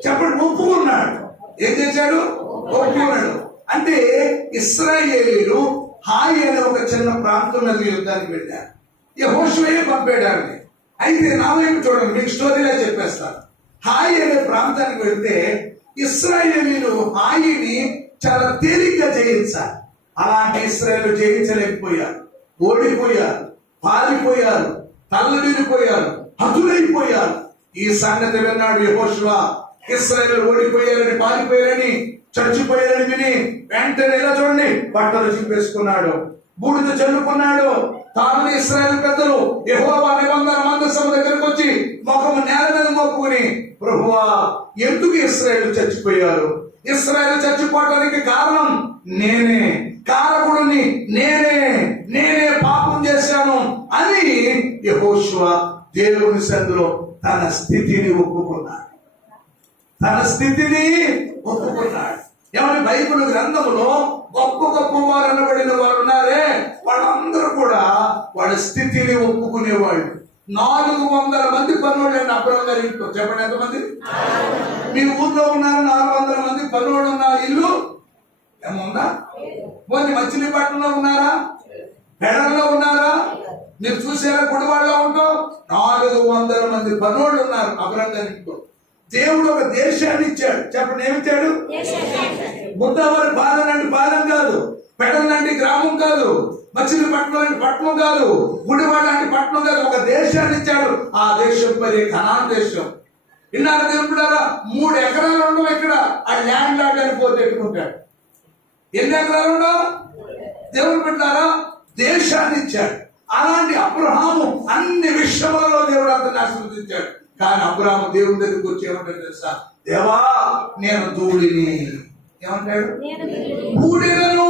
చెప్పండి, ఒప్పుకున్నాడు. ఏం చేశాడు? ఒప్పుకున్నాడు. అంటే ఇశ్రాయేలీయులు హాయి అనే ఒక చిన్న ప్రాంతం మీద యుద్ధానికి వెళ్ళారు. యెహోషువయే పంపాడు ఆవిడ. అయితే నా వైపు చూడండి, మీకు స్టోరీలా చెప్పేస్తాను. హాయి అనే ప్రాంతానికి వెళ్తే ఇశ్రాయేలీయులు హాయిని చాలా తేలిగ్గా జయించారు. అలాంటి ఇశ్రాయేలు జయించలేకపోయారు, ఓడిపోయారు, పారిపోయారు, తల్లడిల్లిపోయారు, హతులైపోయారు. ఈ సంగతి విన్నాడు యెహోషువ. ఇశ్రాయేలు ఓడిపోయారని, పారిపోయారని, చచ్చిపోయారని విని వెంటనే ఇలా చూడండి, బట్టలు చింపేసుకున్నాడు, బూడిద చల్లుకున్నాడు. తాను ఇశ్రాయేలు పెద్దలు యెహోవా నిబంధన మందసం దగ్గరకు వచ్చి ముఖము నేల మీద మొక్కుకుని, ప్రభువా ఎందుకు ఇశ్రాయేలు చచ్చిపోయారు? ఇశ్రాయేలు చచ్చిపోవడానికి కారణం నేనే, కారకుడిని నేనే పాపం చేశాను అని యెహోషువ దేవుని సన్నిధిలో తన స్థితిని ఒప్పుకున్నాడు. ఏమని బైబిల్ గ్రంథములో గొప్ప గొప్ప వారు అనబడిన వారు ఉన్నారే, వాళ్ళందరూ కూడా వాళ్ళ స్థితిని ఒప్పుకునేవాళ్ళు. 400 మంది పనులు అండి అబ్రహం గారి ఇంట్లో. చెప్పండి, ఎంతమంది మీ ఊర్లో ఉన్నారు? 400 మంది పనులు ఉన్న ఇల్లు ఏముందా? పోనీ మచిలీపట్నంలో ఉన్నారా? పెడల్లో ఉన్నారా? మీరు చూసారా? గుడివాడలో ఉంటాం. 400 మంది పనులు ఉన్నారు అబ్రహం గారి ఇంట్లో. దేవుడు ఒక దేశాన్ని ఇచ్చాడు. చెప్పండి, ఏమిచ్చాడు? బుద్ధవరి పాలన అంటే పాలన కాదు, పెడల్ లాంటి గ్రామం కాదు, మచిలీపట్నం లాంటి పట్టణం కాదు, గుడివాడ లాంటి పట్టణం కాదు. ఒక దేశాన్ని ఇచ్చాడు. ఆ దేశం పేరు కనాన్ దేశం. ఇన్నాళ్ళ దేవుడారా 3 ఎకరాలు ఉండవు ఇక్కడ. ఆ ల్యాండ్ లాండ్ అని పోతే ఎట్టుకుంటాడు. ఎన్ని ఎకరాలు ఉండవు? దేవుడు పెట్టారా దేశాన్ని ఇచ్చాడు. అలాంటి అబ్రహాము అన్ని విషయములలో దేవుడు అతన్ని ఆశీర్వదించాడు. కానీ అబ్రహాము దేవుని దగ్గరికి వచ్చి ఏమంటాడు తెలుసా? దేవా నేను ధూళిని. ఏమంటాడు? బూడిదను.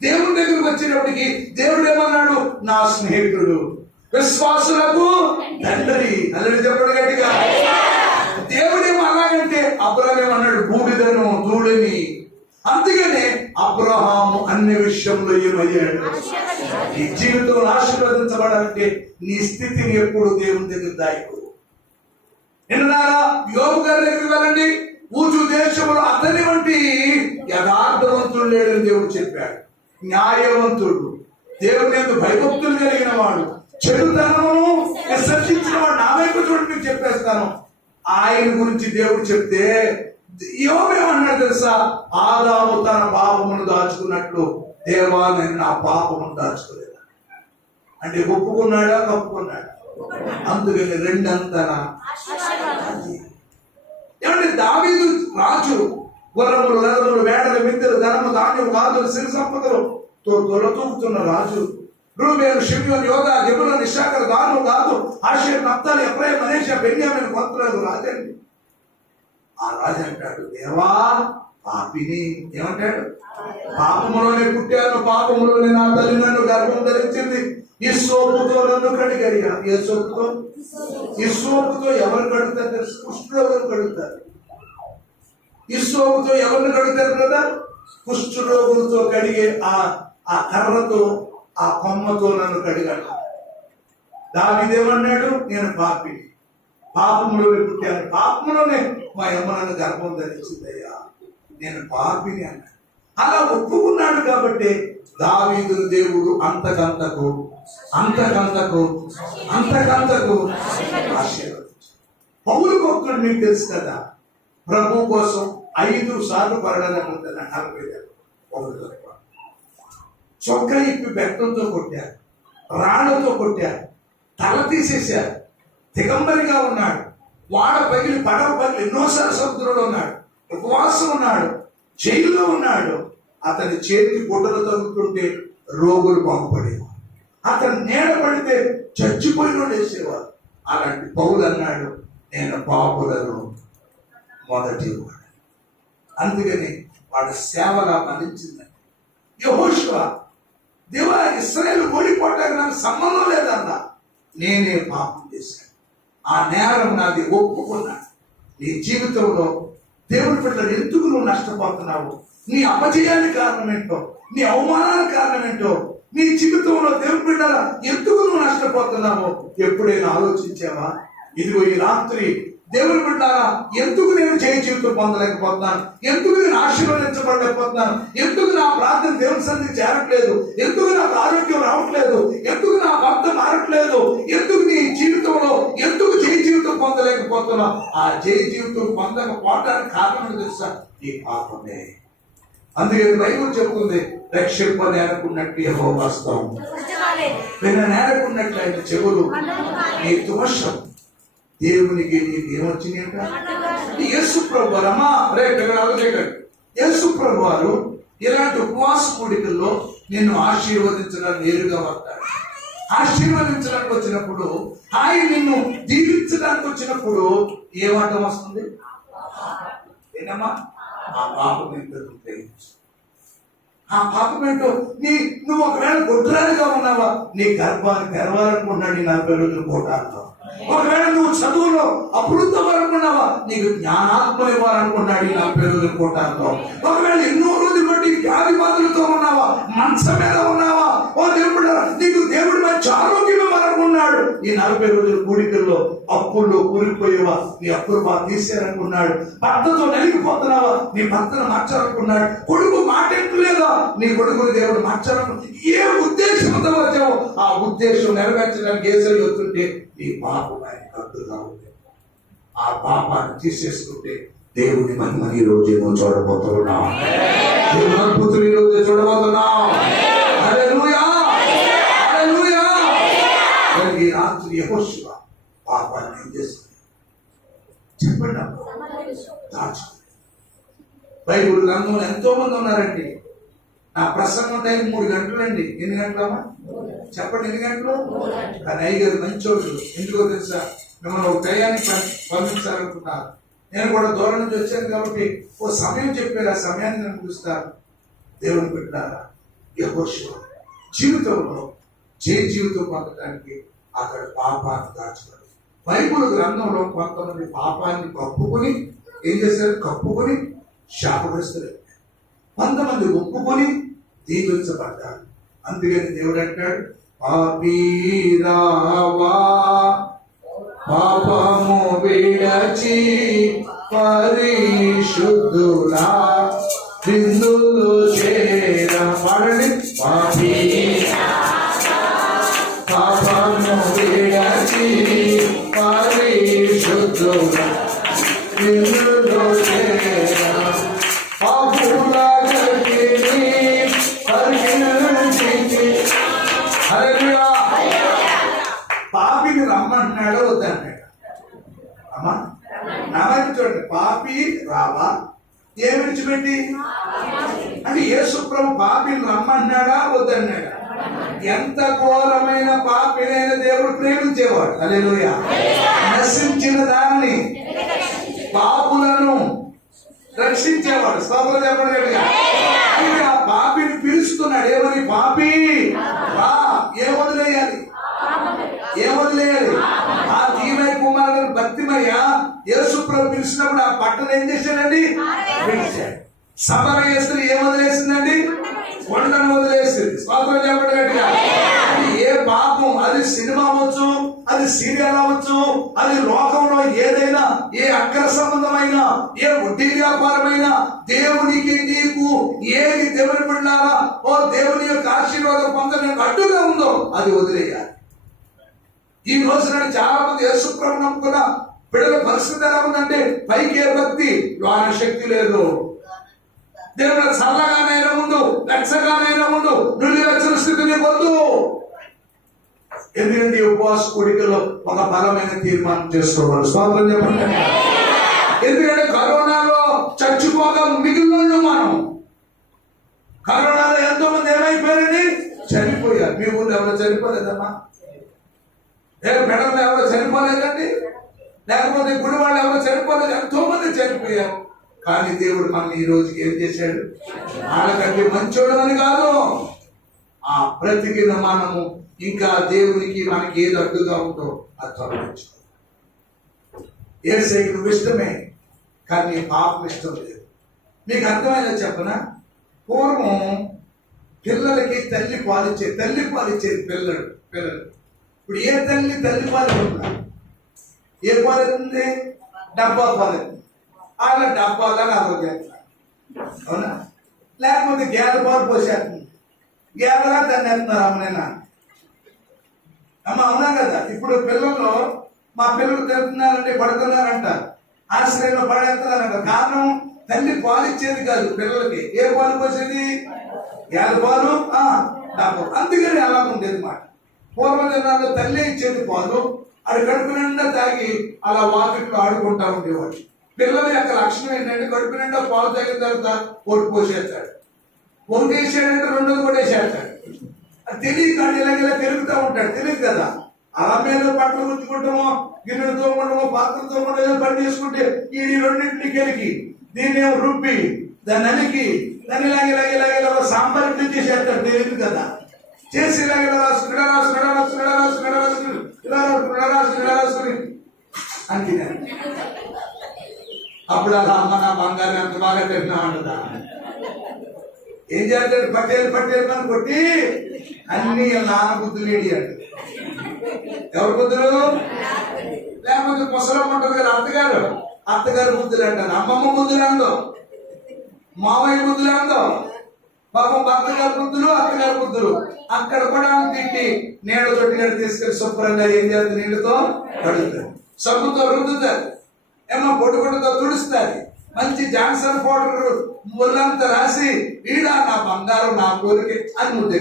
దేవుని దగ్గరికి వచ్చినప్పటికి దేవుడు ఏమన్నాడు? నా స్నేహితుడు, విశ్వాసులకు తండ్రి. అల్లడి చెప్పడు గట్టిగా. దేవుడేమో అలాగంటే అబ్రహాం ఏమన్నాడు? బూడిదను, ధూళిని. అందుకనే అబ్రహాము అన్ని విషయంలో ఏమయ్యాడు? నీ జీవితంలో ఆశీర్వదించబడాలంటే నీ స్థితిని ఎప్పుడు దేవుని దగ్గర దాయిపో. నిన్నారా యోబు గారి దగ్గరికి వెళ్ళండి. ఊచు దేశంలో అతని వంటి యథార్థవంతుడు లేడని దేవుడు చెప్పాడు. న్యాయవంతుడు, దేవుని యందు భయభక్తులు కలిగిన వాడు, చెడుతనమును విసర్జించిన వాడు. నా వైపు చూడండి, మీకు చెప్పేస్తాను. ఆయన గురించి దేవుడు చెప్తే యోబు ఏమన్నాడు తెలుసా? ఆదాము తన పాపమును దాచుకున్నట్లు దేవా నేను నా పాపమును దాచుకోలేదు. అంటే ఒప్పుకున్నాడా? కప్పుకున్నాడా? అందుకని రెండంతన. ఏమంటే దావీదు రాజు గుర్రములు, రథములు, వేడలు, మిద్దెలు, ధనము, ధాన్యము, గాజులు, సిరి సంపదలు తొలతూగుతున్న రాజు. రూబేలు, షిమ్యోను, యోదా, జెబూలూను, ఇశ్శాఖారు, దాను, గాదు, ఆషేరు, నఫ్తాలి, ఎఫ్రాయిము, మనష్షే, బెన్యామీను గోత్రాలు రాజండి. ఆ రాజు అంటాడు, దేవా పాపిని. ఏమంటాడు? పాపములోనే పుట్టాను, పాపములోనే నా తల్లి నన్ను గర్భం ధరించింది. ఈ సోపుతో నన్ను కడిగారు. ఏ సోపుతో? ఈ సోపుతో ఎవరు కడుగుతారు తెలుసు? కుష్ఠరోగులు కడుగుతారు. ఈ సోపుతో ఎవరిని కడుగుతారు కదా? కుష్ఠరోగులతో కడిగే ఆ కర్రతో, ఆ కొమ్మతో నన్ను కడిగాడు. దావీదేమన్నాడు? నేను పాపిని, పాపములోనే పుట్టాను, పాపములోనే మా అమ్మ నన్ను గర్భం ధరించిందయ్యా, నేను పాపిని అన్నాడు. అలా ఒప్పుకున్నాడు కాబట్టి దావీదు దేవుడు అంతకంతకు ఆశీర్వదించాడు. పౌలు భక్తుడు మీకు తెలుసు కదా, ప్రభు కోసం 5 సార్లు పడడానికి ఉంటుంది. 40 పౌలు చొక్క ఇప్పి బెత్తంతో కొట్టారు, రాళ్లతో కొట్టారు, తల తీసేశారు, దిగంబరిగా ఉన్నాడు, వాడ పగిలి పడవ పగిలి ఎన్నోసార్లు సముద్రంలో ఉన్నాడు, ఉపవాసం ఉన్నాడు, జైల్లో ఉన్నాడు. అతని చేతి గుడ్డలు తగ్గుతుంటే రోగులు బాగుపడేవారు, అతను నీడ పడితే చచ్చిపోయిన వేసేవారు. అలాంటి పౌలు అన్నాడు, నేను పాపులను మొదటి వాడు. అందుకని వాడు సేవగా మరణించిందని. యెహోషువ, దేవా ఇశ్రాయేలు ఓడిపోవటానికి నాకు సంబంధం లేదన్నా, నేనే పాపం చేశాను, ఆ నేరం నాది, ఒప్పుకున్నాను. నీ జీవితంలో దేవుని బిడ్డలు ఎందుకు నువ్వు నష్టపోతున్నావు? నీ అపజయానికి కారణం ఏంటో, నీ అవమానానికి కారణం ఏంటో, నీ జీవితంలో దేవుని బిడ్డల ఎందుకు నువ్వు నష్టపోతున్నావో ఎప్పుడైనా ఆలోచించావా? ఇదిగో ఈ రాత్రి దేవుని బిడ్డారా, ఎందుకు నేను జయ జీవితం పొందలేకపోతున్నాను, ఎందుకు నేను ఆశీర్వదించబడలేకపోతున్నాను, ఎందుకు నా ప్రార్థన దేవుని సన్నిధి చేరట్లేదు, ఎందుకు నాకు ఆరోగ్యం రావట్లేదు, ఎందుకు నా భర్త మారట్లేదు, ఎందుకు నీ జీవితంలో ఎందుకు జయ జీవితం పొందలేకపోతున్నావు? ఆ జయ జీవితం పొందకపోవడానికి కారణం తెలుసా? ఈ పాపమే. అందుకే బైబిల్ చెప్తుంది, రక్షింపనేరకున్నట్టు యెహోవా హస్తం, విననేరకున్నట్లు ఆయన చెవులు. నీ దోషం దేవునికి నీకు ఏమొచ్చినాయంట? యేసు ప్రభు రమా యేసు ప్రభు వారు ఇలాంటి ఉపవాస కూడికల్లో నిన్ను ఆశీర్వదించడానికి నేరుగా వస్తాడు. ఆశీర్వదించడానికి వచ్చినప్పుడు, ఆయన నిన్ను దీవించడానికి వచ్చినప్పుడు ఏమంటం వస్తుంది? ఏనమ్మా? ఆ పాపం ఏంటో గ్రహించు. ఆ పాపం ఏంటో నువ్వు ఒకవేళ గుడ్రాలుగా ఉన్నావా, నీ గర్భాన్ని తెరవాలనుకున్నాడు ఈ 40 రోజుల పోటాలతో. ఒకవేళ నువ్వు చదువులో అభివృద్ధి అనుకున్నావా, నీకు జ్ఞానాత్మలు ఇవ్వాలనుకున్నాడు ఈ 40 రోజుల పోటాలతో. ఒకవేళ ఎన్నో రోజులు బట్టి వ్యాధి బాధలతో ఉన్నావా, మంచం మీద ఉన్నావా, ఓ దేవుడు నీకు దేవుడు మంచి ఆరోగ్యం ఇవ్వాలనుకున్నాడు ఈ 40 రోజుల కూడికల్లో. అప్పుల్లో కూలిపోయేవా, నీ అప్పులు బాగా తీసేయాలనుకున్నాడు. భర్తతో నలిగిపోతున్నావా, నీ భర్తను మార్చాలనుకున్నాడు. కొడుకు మాటెట్టలేదా, నీ కొడుకుని దేవుడు మార్చాలనుకున్నాడు. ఏ ఉద్దేశంతో వచ్చావో ఆ ఉద్దేశం నెరవేర్చడానికి ఏసై వస్తుంటే ఈ పాపం ఆయనకు అడ్డుగా ఉంది. ఆ పాపాన్ని తీసేసుకుంటే దేవుని మహిమని ఈ రోజు ఏమో చూడబోతున్నాం. దేవుని అద్భుతులు ఈ రోజు చూడబోతున్నాం. హల్లెలూయా, హల్లెలూయా. ఈ రాత్రి యెహోషువ పాపాన్ని ఏం చేస్తుంది చెప్పండి. దాచుకుంది. బైబిల్ గ్రంథంలో ఎంతో మంది ఉన్నారండి. నా ప్రసంగం టైం 3 గంటలండి. ఎన్ని గంటలమ్మా చెప్పండి? ఎన్ని గంటలు? కానీ అయ్యగారు మంచోడు. ఎందుకో తెలుసా? మిమ్మల్ని ఒక టయానికి పంపించాలనుకున్నారు. నేను కూడా దూరం నుంచి వచ్చాను కాబట్టి ఓ సమయం చెప్పారు, ఆ సమయాన్ని నేను పిలుస్తాను. దేవుని పెట్టారా, యెహోషువ జీవితంలో జయ జీవితం పొందడానికి అక్కడ పాపాన్ని దాచుకోవాలి. బైబిల్ గ్రంథంలో కొంతమంది పాపాన్ని కప్పుకొని ఏం చేశారు? కప్పుకొని శాపగ్రస్తులు. కొంతమంది ఒప్పుకొని దీవించబడ్డారు. అందుకని దేవుడు అంటాడు, పాపీరావా పాపము విడచి పరిశుద్ధులా బిందులు చేర. పాడండి. పాపము విడచి పరిశుద్ధులా బిందులు చేర. పాపిని రమ్మంటున్నాడు, వద్దన్నాడు. అమ్మా నమ్మకం చూడండి. పాపి రావా, ఏ విడిచిపెట్టి అంటే యేసు ప్రభు పాపిని రమ్మంటున్నాడా, వద్దన్నాడా? ఎంత ఘోరమైన పాపినైన దేవుడు ప్రేమించేవాడు. హల్లెలూయా. నశించిన దాన్ని, పాపులను రక్షించేవాడు. స్తోత్రం చెప్పండి. ఆ పాపిని పిలుస్తున్నాడు. ఏమని? పాపి రా. ఏం వదిలేయాలి? ఏం వదిలేయాలి? ఆ దీవై కుమారుడు భక్తిమయ్య యేసు ప్రభు పిలిచినప్పుడు ఆ పట్టణం ఏం చేశాడండి? పిలిచాడు. సమరయ స్త్రీ ఏం వదిలేసిందండి? వంటను వదిలేసింది. స్తోత్రం చెప్పండి గట్టిగా. ఏ పాపం, అది సినిమా అవ్వచ్చు, అది సీరియల్ అవ్వచ్చు, అది లోకంలో ఏదైనా, ఏ అక్ర సంబంధమైన, ఏ వడ్డీ వ్యాపారమైన, దేవునికి నీకు ఏది దేవుని బిడ్డలారా ఓ దేవుని యొక్క ఆశీర్వాదం పొందడానికి అడ్డుగా ఉందో అది వదిలేయాలి. ఈ రోజు నాడు చాలా మంది యేసు ప్రభువును నమ్ముకున్న బిడ్డల పరిస్థితి ఎలా ఉందంటే, పైకే భక్తి, లోన శక్తి లేదు. దేవుడు చల్లగానైనా ఉండు, లక్షగానైనా ఉండు, నువ్వు వచ్చిన స్థితిని పొందు. ఎందుకంటే ఈ ఉపవాస కూడికలో ఒక బలమైన తీర్మానం చేసుకోవాలి. స్తోత్రం చెప్పండి. ఎందుకంటే కరోనాలో చచ్చిపోగా మిగిలిన మనం, కరోనాలో ఎంతో మంది ఏమైపోయారండి, చనిపోయారు. మీ ఊళ్ళో ఎవరో చనిపోలేదమ్మా? మెడలో ఎవరో చనిపోలేదండి? లేకపోతే గుడి వాళ్ళు ఎవరో చనిపోలేదు? ఎంతో మంది చనిపోయారు. కానీ దేవుడు మన ఈ రోజుకి ఏం చేశాడు? వాళ్ళకంటే మంచోడు అని కాదు, ఆ బ్రతికిన మనము ఇంకా దేవునికి మనకి ఏది అడ్డుగా ఉందో అది తొలగించు. ఏసైకి నువ్వు ఇష్టమే, కానీ నీ పాపం ఇష్టం లేదు. మీకు అర్థమైనా చెప్పనా? పూర్వం పిల్లలకి తల్లి పాలిచ్చేది పిల్లలు. ఇప్పుడు ఏ తల్లి పాలు ఇవ్వట్లేదు. ఏ పాలు ఇస్తుంది? డబ్బా పాలు. వాళ్ళ డబ్బాలాగా ఆరోగ్యం, అవునా? లేకపోతే గేదె పాలు పోసేస్తుంది, గేదెలా దాన్ని వేస్తున్నారు అమ్మనైనా అమ్మ, అవునా కదా? ఇప్పుడు పిల్లలు, మా పిల్లలు తిరుగుతున్నారంటే పడుతున్నారంట, ఆశ్రయంలో పడేస్తున్నారంట. కారణం తల్లి పాలు ఇచ్చేది కాదు పిల్లలకి. ఏ పాలు పోసేది? గేదె పాలు, డబ్బా. అందుకని అలా ఉండేది మాట. పూర్వజనాల్లో తల్లి ఇచ్చేది పాలు, అది కడుపు నిండా తాగి అలా వాకిట్లో ఆడుకుంటా ఉండేవాడు. పిల్లల యొక్క లక్షణం ఏంటంటే కడుపు నిండా పాలు తాగిన తర్వాత ఒకటి పోసేస్తాడు, ఒకటి వేసాడంటే రెండోది కూడా వేసేస్తాడు. అది తెలియదు, కానీ ఇలాగ తిరుగుతూ ఉంటాడు. తెలియదు కదా. అలా మీద బట్టలు ఉంచుకుంటామో, గిన్నెలు తోమడమో, పాత్రలు తోమడం, ఏదో పని చేసుకుంటే ఈ రెండింటిని కెలికి దీన్ని ఏమో రుబ్బి దాన్ని అలికి దాన్ని ఇలాగ సాంబార్ ఇడ్లీ చేసేస్తాడు. తెలియదు కదా. చేసి ఇలాగ రాసుకుని అంటున్నాడు. అప్పుడు అలా అమ్మ నా బంగారం అంత బాగా తిన్నా ఉండదా? ఏం చేస్తాడు? పట్టేలు అని కొట్టి అన్ని నాన్న బుద్ధులు ఏడియాడు. ఎవరి బుద్ధులు? లేకపోతే ముసలమ్మ ఉంటుంది కదా, అత్తగారు బుద్ధులు అంటారు. అమ్మమ్మ బుద్ధులు అందో, మామయ్య బుద్ధులు అందో, పాపం భర్త గారి బుద్ధులు, అత్తగారి బుద్ధులు. అక్కడ కూడా తిట్టి నీళ్ళ తొట్టి తీసుకెళ్ళి శుభ్రంగా ఏం చేస్తుంది? నీళ్ళతో కడుగుతారు, సబ్బుతో రుద్దుతారు, ఏమో పొడితో తుడుస్తుంది, మంచి జాన్సన్ పౌడర్ ముళ్ళంతా రాసి ఈడ నా బంగారం నా కోరిక అని ముద్దు.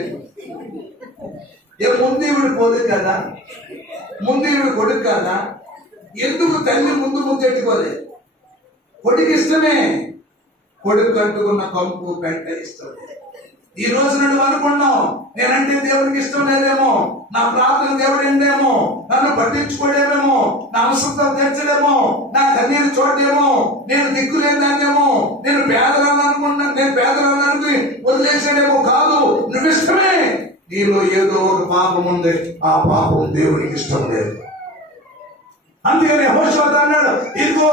ముందు ఈవిడ పోదు కదా, ముందు ఈవిడ కొడుకు కదా. ఎందుకు తల్లి ముందు ముద్దెట్టుకోలేదు? కొడుకు ఇష్టమే, కొడుకు కట్టుకున్న కంపు పెంట ఇష్టం. ఈ రోజు నువ్వు అనుకున్నావు నేనంటే దేవుడికి ఇష్టం లేదేమో, నా ప్రార్థన దేవుడు ఏందేమో, నన్ను పట్టించుకోడేమేమో, నా అవసరం తీర్చడేమో, నా కన్నీరు చూడడేమో, నేను దిక్కులేదాన్నేమో, నేను పేదలను అనుకున్నా, నేను పేదలను అనుకుని వదిలేసాడేమో. కాదు, నువ్వు ఇష్టమే. నీలో ఏదో ఒక పాపం ఉంది, ఆ పాపం దేవుడికి ఇష్టం లేదు. అందుకని యెహోషువ అన్నాడు, ఇదిగో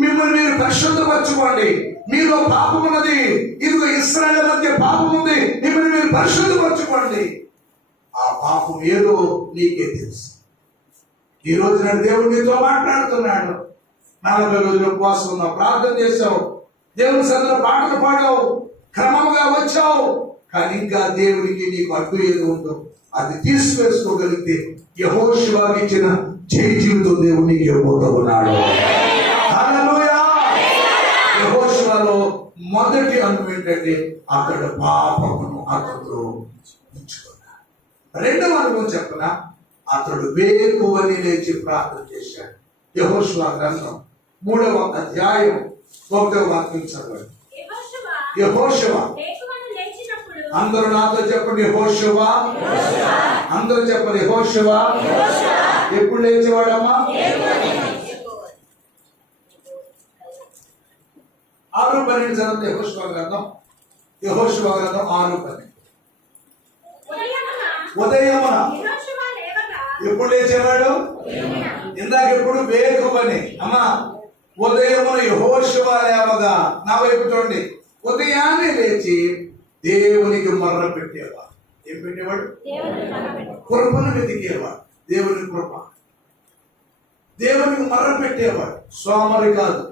మిమ్మల్ని మీరు పరిశుద్ధపరచుకోండి, మీలో పాపం ఉన్నది, ఇదిగో ఇశ్రాయేలు మధ్య పాపం ఉంది, మిమ్మల్ని మీరు పరిశుద్ధపరచుకోండి. ఆ పాపం ఏదో నీకే తెలుసు. ఈ రోజు నాడు దేవుడు నీతో మాట్లాడుతున్నాడు. 40 రోజులు ఉపవాసం ఉన్నావు, ప్రార్థన చేసావు, దేవుని సన్నిధిలో పాటలు పాడావు, క్రమంగా వచ్చావు. కానీ ఇంకా దేవుడికి నీకు అడ్డు ఏదో ఉందో అది తీసుకువేసుకోగలిగితే యెహోషువకి ఇచ్చిన జై జీవితం దేవుడు నీకు ఇవ్వబోతూ ఉన్నాడు. హల్లెలూయా. యెహోషువలో మొదటి అనుభవం ఏంటంటే అక్కడ పాపమును అతడు ఉంచుకున్నాడు. రెండవ అనుభవం చెప్పనా? అతడు వేకువని లేచి ప్రార్థన చేశాడు. యెహోషువ గ్రంథం 3వ అధ్యాయం 1వ వాక్యం చదవండి. యెహోషువ, అందరూ నాతో చెప్పండి యెహోషువ. అందరూ చెప్పండి యెహోషువ. ఎప్పుడు లేచేవాడమ్మా? 6:12 చదివితే యెహోషువ గ్రంథం 6:12. ఉదయమున ఎప్పుడు లేచేవాడు? ఇందాక ఎప్పుడు? వేకువని. అమ్మా, ఉదయమున యెహోషువ లేవగా, నా వైపు చూడండి, ఉదయాన్నే లేచి దేవునికి మొర్ర పెట్టేవాడు. ఏం పెట్టేవాడు? కృపను వెతికేవాడు. దేవుని కృప, దేవునికి మొర్ర పెట్టేవాడు. సోమరి కాదు,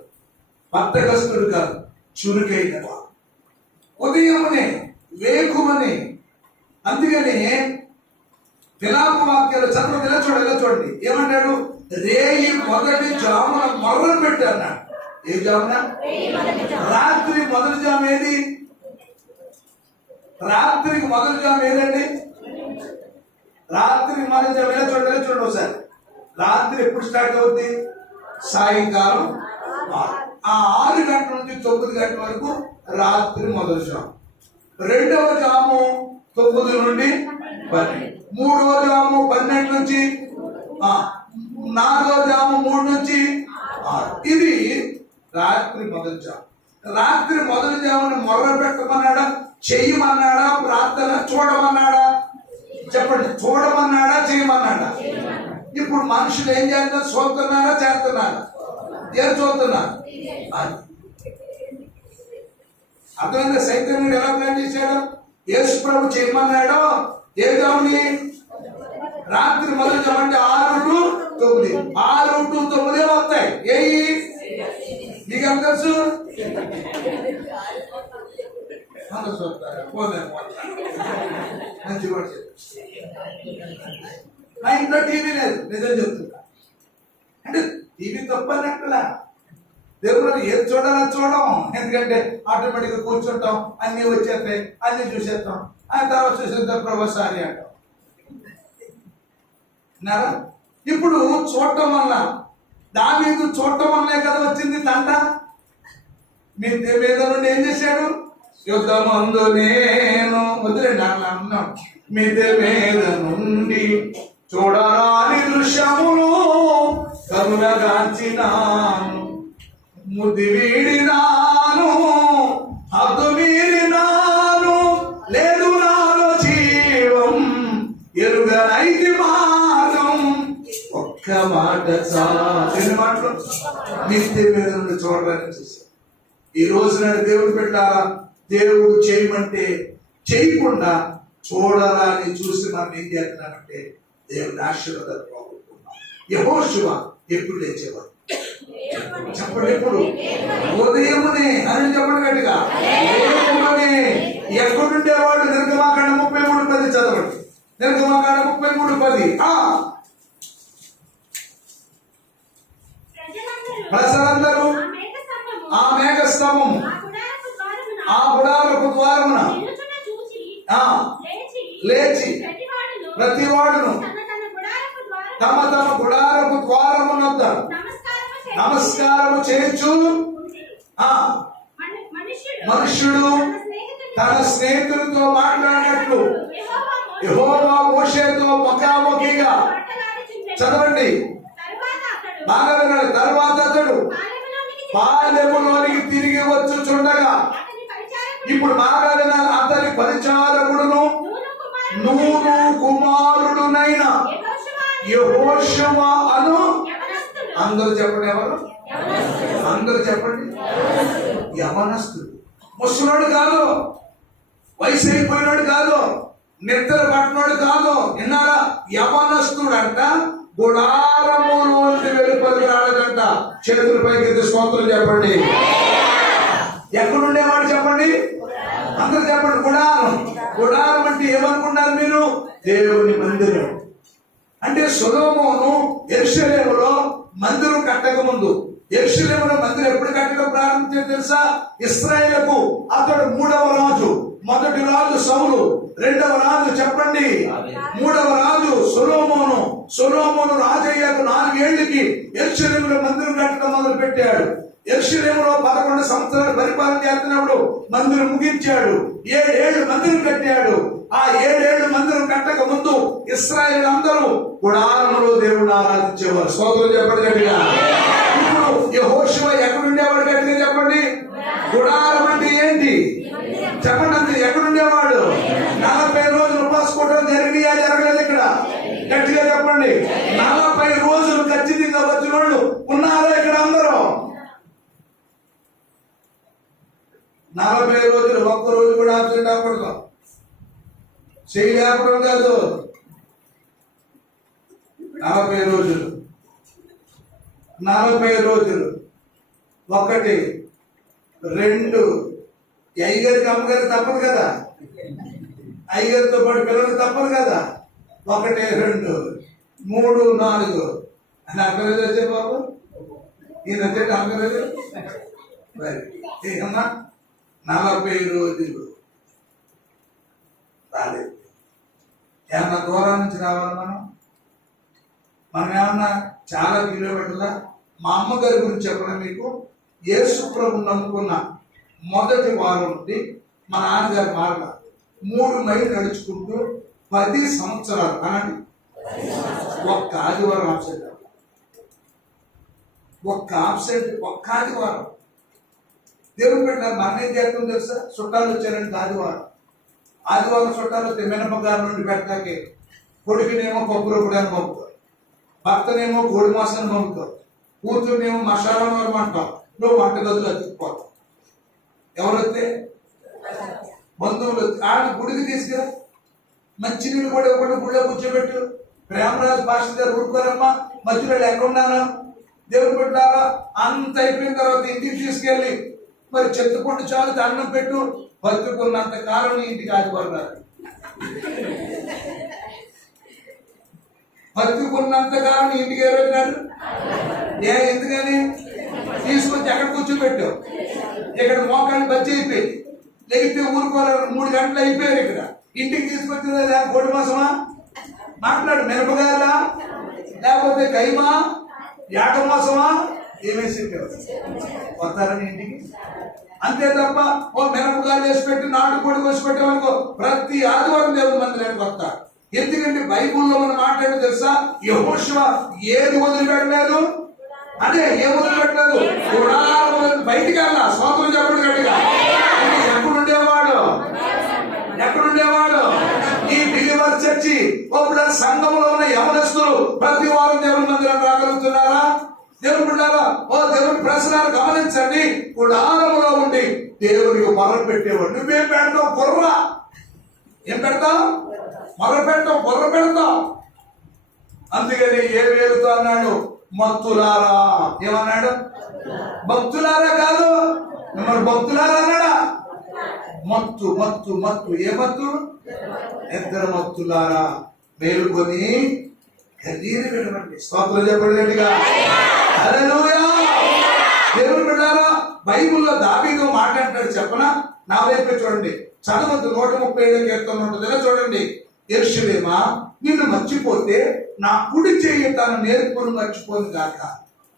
బద్ధకస్తుడు కాదు, చురుకైన వాడు. ఉదయమునే, వేకువని. అందుకని విలాప వాక్యాలు చదువు ఇలా చూడండి, ఏమంటాడు? రేయి మొదటి జామున మొర్ర పెట్టు అన్నాడు. ఏ జామున? రాత్రి మొదటి జాము ఏది? రాత్రికి మొదటి జాము ఏదండి? రాత్రి మనం చూడండి ఒకసారి. రాత్రి ఎప్పుడు స్టార్ట్ అవుతుంది? సాయంకాలం 6 గంటల నుంచి 9 గంటల వరకు రాత్రి మొదటి జాము. రెండవ జాము 9 నుండి 12. మూడవ జాము 12 నుంచి 4వ జాము 3 నుంచి 6. ఇది రాత్రి మొదటి జాము. రాత్రి మొదటి జాముని మొర్ర పెట్టమన్నాడా, చెయ్యమన్నాడా, ప్రార్థన చూడమన్నాడా? చెప్పండి, చూడమన్నాడా, చేయమన్నాడా? ఇప్పుడు మనుషులు ఏం చేస్తున్నారు? చూస్తున్నారా, చేస్తున్నారా? ఏం చూస్తున్నారు? అర్థమైందా? సైతానుడు ఎలా ప్లాన్ చేశాడు? యేసు ప్రభు చేయమన్నాడో ఏ జాముని? రాత్రి మొదటి జాము అంటే 6 to 9. 6 to 9 వస్తాయి. ఏయి మీకు ఎంత తెలుసు? మంచి కూడా నా ఇంట్లో టీవీ లేదు, నిజం చెప్తున్నా. అంటే టీవీ తప్పనట్లా, దేవుడు ఏది చూడాలని చూడం. ఎందుకంటే ఆటోమేటిక్గా కూర్చుంటాం, అన్ని వచ్చేస్తాయి, అన్ని చూసేస్తాం. ఆ తర్వాత చూసేద్దాం ప్రభాసారి అంటాం. ఇప్పుడు చూడటం వల్ల, దావీదు చూడటం వల్లే కదా వచ్చింది తంట. మిద్దె మీద నుండి ఏం చేశాడు? యుద్ధమందు నేను వదిలేండి అలా అన్నాం. మిద్దె మీద నుండి చూడరాని దృశ్యములు కనులగాంచినాను, ముద్ది వీడినాను, హద్దు మీరినాను, లేదు నాలో జీవం, ఎరుగనైతి మార్గం, ఒక్క మాట చాలా. 2 మాటలు మిద్దె మీద నుండి చూడరాని చూశాను. ఈ రోజు నాడు దేవుడు పెట్టారా? దేవుడు చేయమంటే చేయకుండా చూడరాని చూసి మనం ఏం చేస్తున్నామంటే దేవుడి ఆశీర్వాదాలు పోగొట్టుకున్నాం. యెహోషువ ఎప్పుడు లేచేవాడు? చెప్పండి, ఎప్పుడు? ఉదయమునే అని చెప్పండి గట్టిగా. ఉదయమునే. ఎక్కడుండేవాడు? నిర్గమాకాండ 33:10 చదవండి. నిర్గమాకాండ 33:10. ప్రజలందరూ ఆ మేఘస్తంభం ఆ గుడారపు ద్వారమున లేచి ప్రతివాడును తమ తమ గుడారపు ద్వారమునొద్ద నమస్కారము చేయించు. మనుష్యుడు తన స్నేహితులతో మాట్లాడినట్లు యెహోవా మోషేతో ముఖాముఖిగా. చదవండి, బాగా వినాలి. తర్వాత అతడు పాలెములోనికి తిరిగి వచ్చుచుండగా, ఇప్పుడు బాగా వినాలి, అతని పరిచారకుడును నూను కుమారుడునైన యెహోషువ అను. అందరూ చెప్పండి, ఎవరు? అందరూ చెప్పండి. యవనస్తుడు. ముసలోడు కాదు, వయసు అయిపోయినాడు కాదు, నిద్ర పట్టినాడు కాదు. విన్నారా? యవనస్తుడు అంట. గుడారములోంటి వెలుపలికి రాలేదంట. చేతుల పైకి స్తోత్రం చెప్పండి. ఎక్కడుండేవాడు చెప్పండి? అందరూ చెప్పండి. గుడారం. గుడారం అంటే ఏమనుకున్నారు మీరు? దేవుని మందిరం. అంటే సొలొమోను యెరూషలేములో మందిరం కట్టక ముందు, యెరూషలేములో మందిరం ఎప్పుడు కట్టడం ప్రారంభించారు తెలుసా? ఇశ్రాయేలుకు అతడు 3వ రాజు. మొదటి రాజు సౌలు, 2వ రాజు చెప్పండి, 3వ రాజు సొలొమోను. సొలొమోను రాజయ్యాక 4 ఏళ్లకి యెరూషలేములో మందిరం కట్టడం మొదలు పెట్టాడు. యెరూషలేములో 11 సంవత్సరాలు పరిపాలన చేస్తున్నప్పుడు మందిరం ముగించాడు. 7 ఏళ్లు మందిరం కట్టాడు. ఆ 7 ఏళ్లు మందిరం కట్టక ముందు ఇశ్రాయేలు అందరూ గుడారములో దేవుడు ఆరాధించేవారు. స్తోత్రం చెప్పండి గట్టిగా. ఇప్పుడు యెహోషువ ఎక్కడుండేవాడు? గట్టిగా చెప్పండి. గుడారం అంటే ఏంటి చెప్పండి. అంతే. ఎక్కడుండేవాడు? 40 రోజులు ఉపవాసుకోవడం జరిగినాయా, జరగలేదు? ఇక్కడ గట్టిగా చెప్పండి. 40 రోజులు ఖచ్చితంగా వచ్చిన వాళ్ళు ఉన్నారా ఇక్కడ? అందరూ 40 రోజులు ఒక్క రోజు కూడా ఆబ్సెంట్ అవ్వకూడదు. చెయ్యి లేపడం కాదు. 40 రోజులు 40 రోజులు 1 2 అయ్యగారికి అమ్మగారికి తప్పదు కదా, అయ్యగారితో పాటు పిల్లలు తప్పదు కదా. 1 2 3 4 అని అక్కర్లేదు వచ్చే బాబు. ఈయన వచ్చేట అక్కర్లేదు. ఏమన్నా 40 రోజులు రాలేదు. ఏమన్నా దూరం నుంచి రావాలి మనం ఏమన్నా చాలా కిలోమీటర్ల. మా అమ్మగారి గురించి చెప్పడం మీకు, యేసు ప్రభువుని నమ్ముకున్న మొదటి వారం నుండి మా నాన్నగారి మార్గ 3 మైళ్ళు నడుచుకుంటూ 10 సంవత్సరాలు అనండి ఒక్క ఆదివారం ఆబ్సెంట్, ఒక్క ఆదివారం. దేవుడు పెట్టారు. మన ఏం చేస్తాం తెలుసా? చుట్టాలు వచ్చారంటే ఆదివారం చుట్టాలు వస్తే మినపగారు నుండి పెట్టాకే కొడుకునేమో పప్పు రూపడానికి పంపుతారు, భర్తనేమో కోడి మాసాన్ని పంపుతారు, కూతురునేమో మసాలా అంటావు, నువ్వు వంటగదులు అతికిపోతావు. ఎవరైతే బంధువులు ఆడ గుడికి తీసుకురా, మంచినీళ్ళు కూడా ఇవ్వకుండా గుడిలో కూర్చోబెట్టు. ప్రేమరాజు భాష గారు ఊరుకోరమ్మా, మధ్యలో ఎక్కడున్నాను దేవుడు పెట్టారా. అంత అయిపోయిన తర్వాత ఇంటికి తీసుకెళ్ళి మరి చెత్తపండు చాలు అన్నం పెట్టు. బతుకున్నంత కాలం ఇంటికి ఆదివారం రాదు, బతుకున్నంత కాలం ఇంటికి ఏ రోజు రాదు. ఎందుకని? తీసుకొచ్చి ఎక్కడ కూర్చోబెట్టు. ఇక్కడ మోకాళ్ళు బజ్జి అయిపోయి లేకపోతే ఊరుకోవాలి. 3 గంటలు అయిపోయారు. ఇక్కడ ఇంటికి తీసుకొచ్చిందా కోడి మాసమా? మాట్లాడు. మినపగాయలా లేకపోతే కైమా యాగ మాసమా? ఏమేసి వస్తారని ఇంటికి. అంతే తప్ప ఓ మినపగాయలు వేసి పెట్టి నాటు కోడి కోసి పెట్టామనుకో ప్రతి ఆదివారం దేవుని మందిరానికి వస్తారు. ఎందుకంటే బైబుల్లో మనం మాట్లాడి తెలుసా? యెహోషువ ఏది వదిలిపెట్టలేదు, అదే ఏ వదిలిపెట్టలేదు, బయటికి వెళ్ళా. స్వాతంత్రం చెప్పడు గట్టిగా. ఎక్కడుండేవాడు? ఈ బిలీవర్ చర్చి సంఘంలో ఉన్న యవనస్తులు ప్రతి వారం దేవుని మందిరం రాగలుగుతున్నారా? దేవుడు బిడ్డలారా, ఓ దేవుని ప్రశ్నలు గమనించండి. గుడారములో ఉండి దేవునికి మొర పెట్టేవాడు. నువ్వేం పెడతావు? బుర్ర. ఏం పెడతావు? మొర పెడతావు, బుర్ర పెడతావు. అందుకని ఏ వేలుతో అన్నాడు? మత్తులారా. ఏమన్నాడు? భక్తులారా కాదు, మిమ్మల్ని భక్తులారా అన్నాడా? మత్తు మత్తు మత్తు. ఏ మత్తు? ఇద్దరు మత్తులారా మేలుకొని కన్నీరు విడవండి. స్తోత్రం చెప్పండి గట్టిగా. హల్లెలూయా. దేవుని బిడ్డలారా, బైబిల్లో దావీదు మాట అంటాడు చెప్పనా? నా వైపు చూడండి, చదవద్దు. 137 కీర్తన ఉంటుందిగా చూడండి. యెరూషలేమా, నిన్ను మర్చిపోతే నా కుడి చేయి తన నేర్పును మర్చిపోను కాక.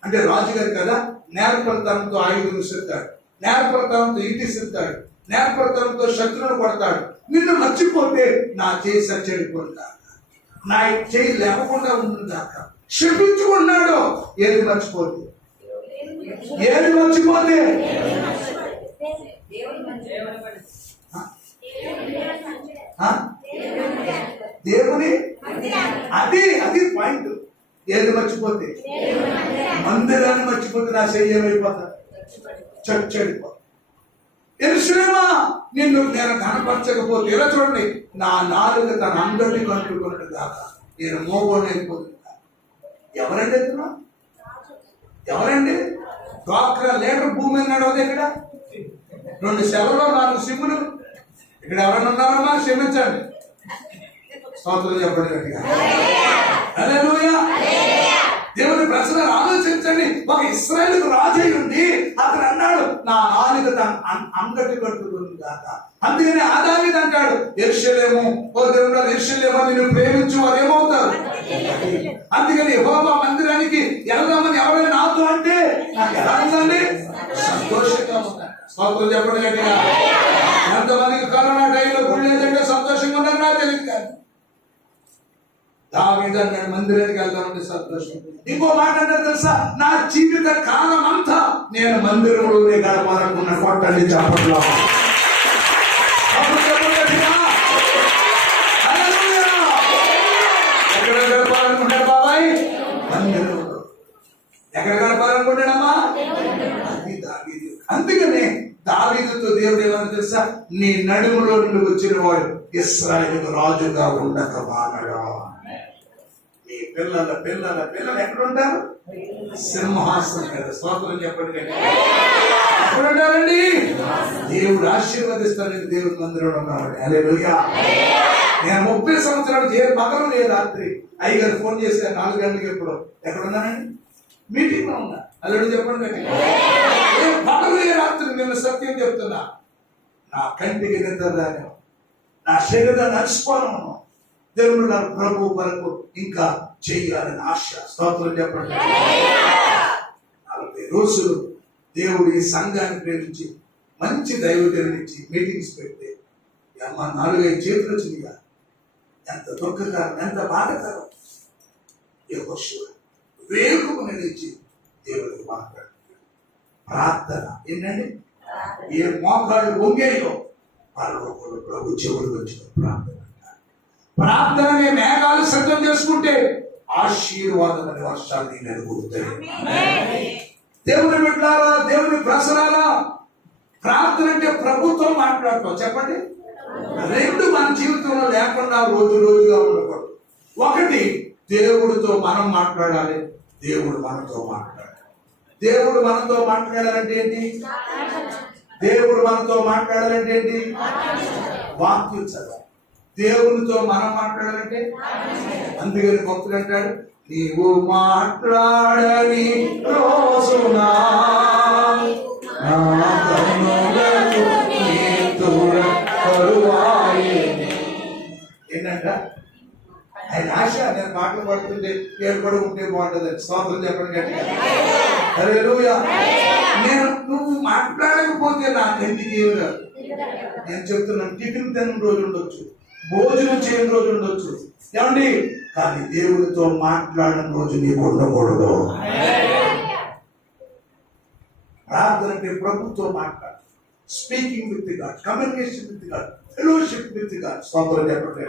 అంటే రాజుగారు కదా, నేర్పడతనంతో ఆయుధం సిద్ధాడు, నేర్పడతనంతో ఇంటి సిద్ధాడు, నేర్పడతనంతో శత్రువును కొడతాడు. నిన్ను మర్చిపోతే నా చేయి సచ్చడిపోను కాక, నా చేయి లేకుండా ఉంటుంది కాక. క్షమించుకున్నాడు. ఏది మర్చిపోతే? ఏది మర్చిపోతే? దేవుని అది పాయింట్. ఏది మర్చిపోతే? మందిరాన్ని మర్చిపోతే నా శయ్యమైపోతా, చడిపోతా. యెరూషలేమా, నిన్ను నేను కనపరచకపోతే, ఇలా చూడండి, నా నాలుక తన అందరినీ కంటుకున్నట్టు దాకా నేను మోగోనైపోతుంది. ఎవరండి ఎత్తున్నా? ఎవరండి? డ్వాక్రా లీటర్ భూమి నడవదు. ఇక్కడ 2 సెలవులో 4 సిమ్ములు. ఇక్కడ ఎవరైనా ఉన్నారమ్మా? క్షమించండి. స్తోత్రం చెప్పండి గట్టిగా. హల్లెలూయా. దేవుని ప్రశ్న ఆలోచించండి. ఒక ఇశ్రాయేలుకు రాజు అయి ఉండి అతను అన్నాడు, నా నాలుక అంగటి కట్టుకుని దాకా. అందుకని దావీదు అంటాడు, యెరూషలేము, ఓ దేవుడా యెరూషలేమా, నిన్ను ప్రేమించు వారు ఏమవుతారు? అందుకని యెహోవా మందిరానికి వెళ్దామని ఎవరైనా నాతో అంటే నాకు ఎలా ఉందండి? సంతోషంగా ఉందండి. స్తోత్రం చెప్పండి గట్టిగా. ఎంతమందికి కరోనా టైంలో గుడి లేదంటే సంతోషంగా ఉన్నారు నాకు తెలియదు. కానీ దావీదు అన్నాడు, మందిరానికి వెళ్దామంటే సంతోషం. ఇంకో మాట అంటే తెలుసా? నా జీవిత కాలం అంతా నేను మందిరంలోనే గడపాలనుకున్న. కొట్టండి చప్పట్లో. ఎక్కడ గడపాలనుకుంటాడు బాబాయ్? మందిరంలో. ఎక్కడ గడపాలనుకుంటాడమ్మా? అది దావీదు. అందుకనే దావీదుతో దేవుడు ఏమని తెలుసా? నీ నడుములో నుండి వచ్చిన వాడు ఇశ్రాయేలుకు రాజుగా ఉండక మానడా. నీ పిల్లల పిల్లల పిల్లలు ఎక్కడ ఉంటారు? సింహాసనం కదా. స్తోత్రం చెప్పండి. ఎక్కడ ఉంటారండి? దేవుడు ఆశీర్వదిస్తాడు. దేవుడి మందిరంలో ఉన్నాడు. హల్లెలూయా. నేను 30 సంవత్సరాలు పగలు లేదు రాత్రి అయ్యగారు ఫోన్ చేశారు 4 గంటలకు. ఎప్పుడు ఎక్కడ ఉన్నానండి? మీటింగ్ లో ఉన్నా. అల్లుడు చెప్పండి. పగలు రాత్రి నేను సత్యం చెప్తున్నా. నా కంటికి నిద్ర రాను, నా శరీరాన్ని అలసిపోను. దేవుడు నా ప్రభు వరకు ఇంకా చెయ్యాలని ఆశ. స్తోత్రం చెప్పండి. 40 రోజులు దేవుడు ఈ సంఘాన్ని ప్రేమించి మంచి దైవజనునిచ్చి మీటింగ్స్ పెడితే అమ్మ 4-5 చేతులు వచ్చిందిగా. ఎంత దుఃఖకరం, ఎంత బాధకరం. యెహోషువ వేగము నిలిచి దేవుడికి మాట్లాడు. ప్రార్థన ఏంటండి? ఏ మోకాళ్ళు వంగేయో పరలోకంలో ప్రభు చెవులు వచ్చిన ప్రార్థన. ప్రార్థననే మేఘాలు సిద్ధం చేసుకుంటే ఆశీర్వాదం అనే వర్షాలు నీ మీద కురుతాయి. దేవుని బిడ్డలారా, దేవుని ప్రసరాలా, ప్రార్థన అంటే ప్రభుత్వం మాట్లాడతాం. చెప్పండి. 2 మన జీవితంలో లేకుండా రోజుగా ఉండకూడదు. 1 దేవుడితో మనం మాట్లాడాలి, దేవుడు మనతో మాట్లాడాలి. దేవుడు మనతో మాట్లాడాలంటే ఏంటి? దేవుడు మనతో మాట్లాడాలంటే ఏంటి? వాక్యం చదవాలి. దేవునితో మనం మాట్లాడాలంటే అందుకని భక్తుడు అంటాడు, నీవు మాట్లాడని రోజునా నా కన్నులకు నీతుల కరువాయెను. ఏంటంట ఆయన ఆశ. నేను పాటలు పడుతుంటే ఏర్పడి ఉంటే బాగుంటుంది. స్తోత్రం చెప్పండి గట్టిగా. హల్లెలూయా. నువ్వు మాట్లాడకపోతే నాకు ఎందుకు ఏమి రాదు. నేను చెప్తున్నాను, టిఫిన్ తినని రోజు ఉండొచ్చు, భోజనం చేయని రోజు ఉండొచ్చు, ఏమండి, కానీ దేవుడితో మాట్లాడిన రోజు నీకు ఉండకూడదు. ప్రార్థన అంటే ప్రభుత్వం మాట్లాడు. Speaking with God, communication with God, fellowship with God. స్తోత్రం చెప్పండి.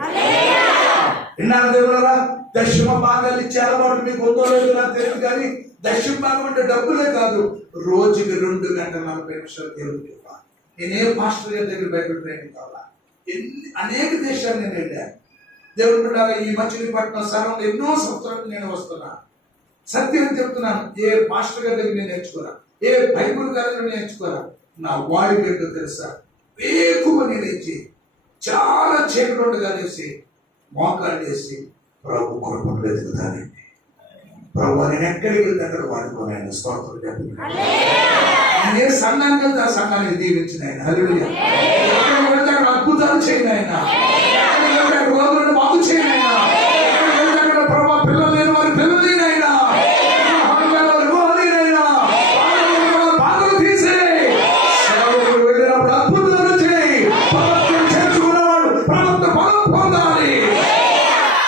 విన్నారు దేవులారా? దశమ భాగాలు ఇచ్చే అలవాటు మీకు ఉందో లేదో నాకు తెలియదు, కానీ దశమ భాగం అంటే డబ్బులే కాదు, రోజుకి 2 గంటల 40 నిమిషాలు దేవుడికి ఇవ్వాలి. నేనే మాస్టర్ గారి దగ్గర బైబిల్ ట్రైనింగ్ కావాలా. అనేక దేశాలు నేను వెళ్ళాను. దేవుడు బిడ్డలారా, ఈ మచిలీపట్నం స్థలంలో ఎన్నో సంవత్సరాలు నేను వస్తున్నా. సత్యం చెప్తున్నాను, ఏ మాస్టర్ గారి దగ్గర నేను నేర్చుకోరా, ఏ బైబిల్ గారి నేర్చుకోరా. నా వాడి ఏంటో తెలుసా? వేకువ నేనేసి చాలా చీకటి ఉండగా వేసి మోకాళ్ళు వేసి ప్రభు కృపను వెతుకుతానండి. ప్రభు నేను ఎక్కడికి వెళ్తే అక్కడ వాడుకోనాయన. స్తోత్రం చెప్పండి. నేను ఏ సంఘానికి వెళ్తే ఆ సంఘానికి దీవించిన ఆయన. హల్లెలూయా. ఎక్కడికి వెళ్తే అక్కడ అద్భుతాలు చేయను ఆయన. ఎక్కడికి వెళ్తే అక్కడ రోగులను బాగు చేయను ఆయన. ఎక్కడికి వెళ్తే అక్కడ ప్రభు పిల్లలు లేని వారి పిల్లలు లేని ఆయన. బాధలు తీసే వెళ్ళినప్పుడు అద్భుతాలు చేయి. ప్రభుత్వం చేర్చుకున్నవాడు ప్రభుత్వ బలం పొందాలి.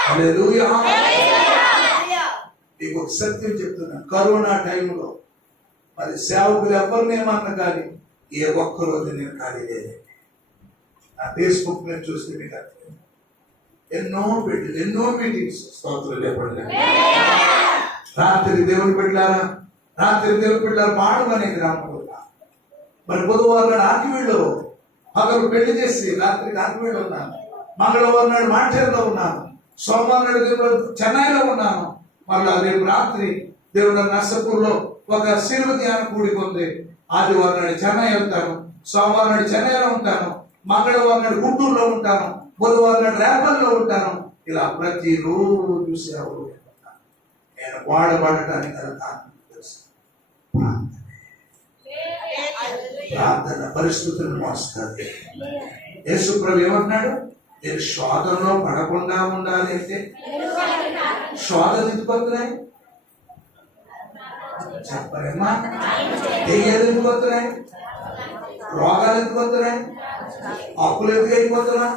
హల్లెలూయా. మీకు ఒక సత్యం చెప్తున్నాను, కరోనా టైంలో మరి సేవకులు ఎవరినేమన్నా కానీ ఏ ఒక్కరోజు నేను ఖాళీ లేదండి. నా ఫేస్బుక్ మీద చూస్తే మీకు అర్థం, ఎన్నో మీటింగ్స్. స్తోత్రం చెప్పండి. రాత్రి దేవుని బిడ్డలారా, పాడమనే గ్రామంలో మరి బుధవారం నాడు ఆకివీడులో పగలు పెళ్లి చేసి రాత్రికి ఆకివీడులో ఉన్నాను. మంగళవారం నాడు మాంటేరులో ఉన్నాను. సోమవారం నాడు దేవుడు చెన్నైలో ఉన్నాను. మళ్ళా రేపు రాత్రి దేవుడు నర్సపూర్లో ఒక శిలువ ధ్యాన కూడిక ఉంది. ఆదివారం నాడు చెన్నై వెళ్తాను, సోమవారం నాడు చెన్నైలో ఉంటాను, మంగళవారం నాడు గుంటూరులో ఉంటాను, బుధవారం నాడు రేపల్లో ఉంటాను. ఇలా ప్రతిరోజు సేవలు నేను వాడబడటానికి గల కారణం తెలుసు. ప్రార్థన పరిస్థితులను మోస్తుంది. యేసు ప్రభు ఏమంటున్నాడు? నేను శోధనలో పడకుండా ఉండాలి అంటే శోధన ఎందుకు వస్తున్నాయి చెప్పరేమ్మా? దెయ్యాలు ఎందుకు వస్తున్నాయి? రోగాలు ఎందుకు వస్తున్నాయి? అప్పులు ఎందుకు అయిపోతున్నా?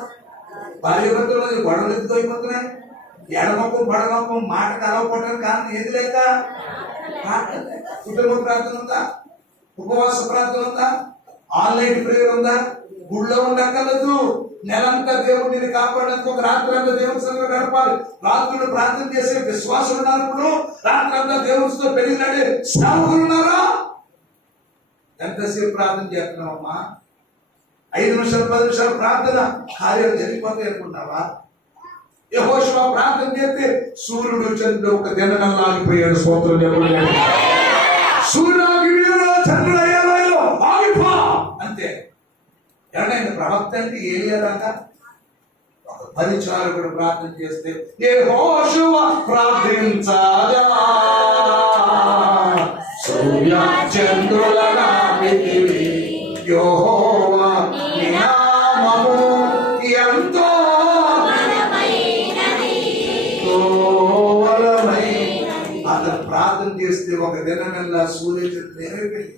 భార్య భర్తలు గొడవలు ఎందుకు అయిపోతున్నాయి? ఎడమొక్కం పడమొక్కం మాట కలవకపోవడానికి కారణం ఏది లేక కుటుంబ ప్రార్థన ఉందా? ఉపవాస ప్రార్థన ఉందా? ఆన్లైన్ ప్రేయర్ ఉందా? గుళ్ళో ఉండక్కర్లేదు. నెలంతా దేవుడిని కాపాడడానికి ఒక రాత్రి అంతా దేవుని సంఘం గడపాలి. రాత్రులు ప్రార్థన చేసే విశ్వాసులు ఉన్నారు. రాత్రి అంతా దేవుడితో పెరిగినాడే సేవకులు ఉన్నారా? ఎంతసేపు ప్రార్థన చేస్తున్నావమ్మా? 5 నిమిషాలు 10 నిమిషాలు ప్రార్థన కార్యాలు జరిగిపోతాయి అనుకున్నావా? యెహోషువ ప్రార్థన చేస్తే సూర్యుడు చంద్రుడు ఒక దినం ఆగిపోయాడు. స్తోత్రం చెప్పండి. సూర్యుడు చంద్రుడు అయ్యాలో ఆగిపో అంతే. ఎవరైనా ప్రవక్త అంటే ఏలియాలాగా ఒక పరిచారకుడు ప్రార్థన చేస్తే యెహోషువ ప్రార్థించగా సూర్య చంద్రుల నామితివి యెహోవా నీ నామము ఎంతో ఘనమైన చేస్తే ఒక దినమెల్లా సూర్యుడు ఏమైపోయింది.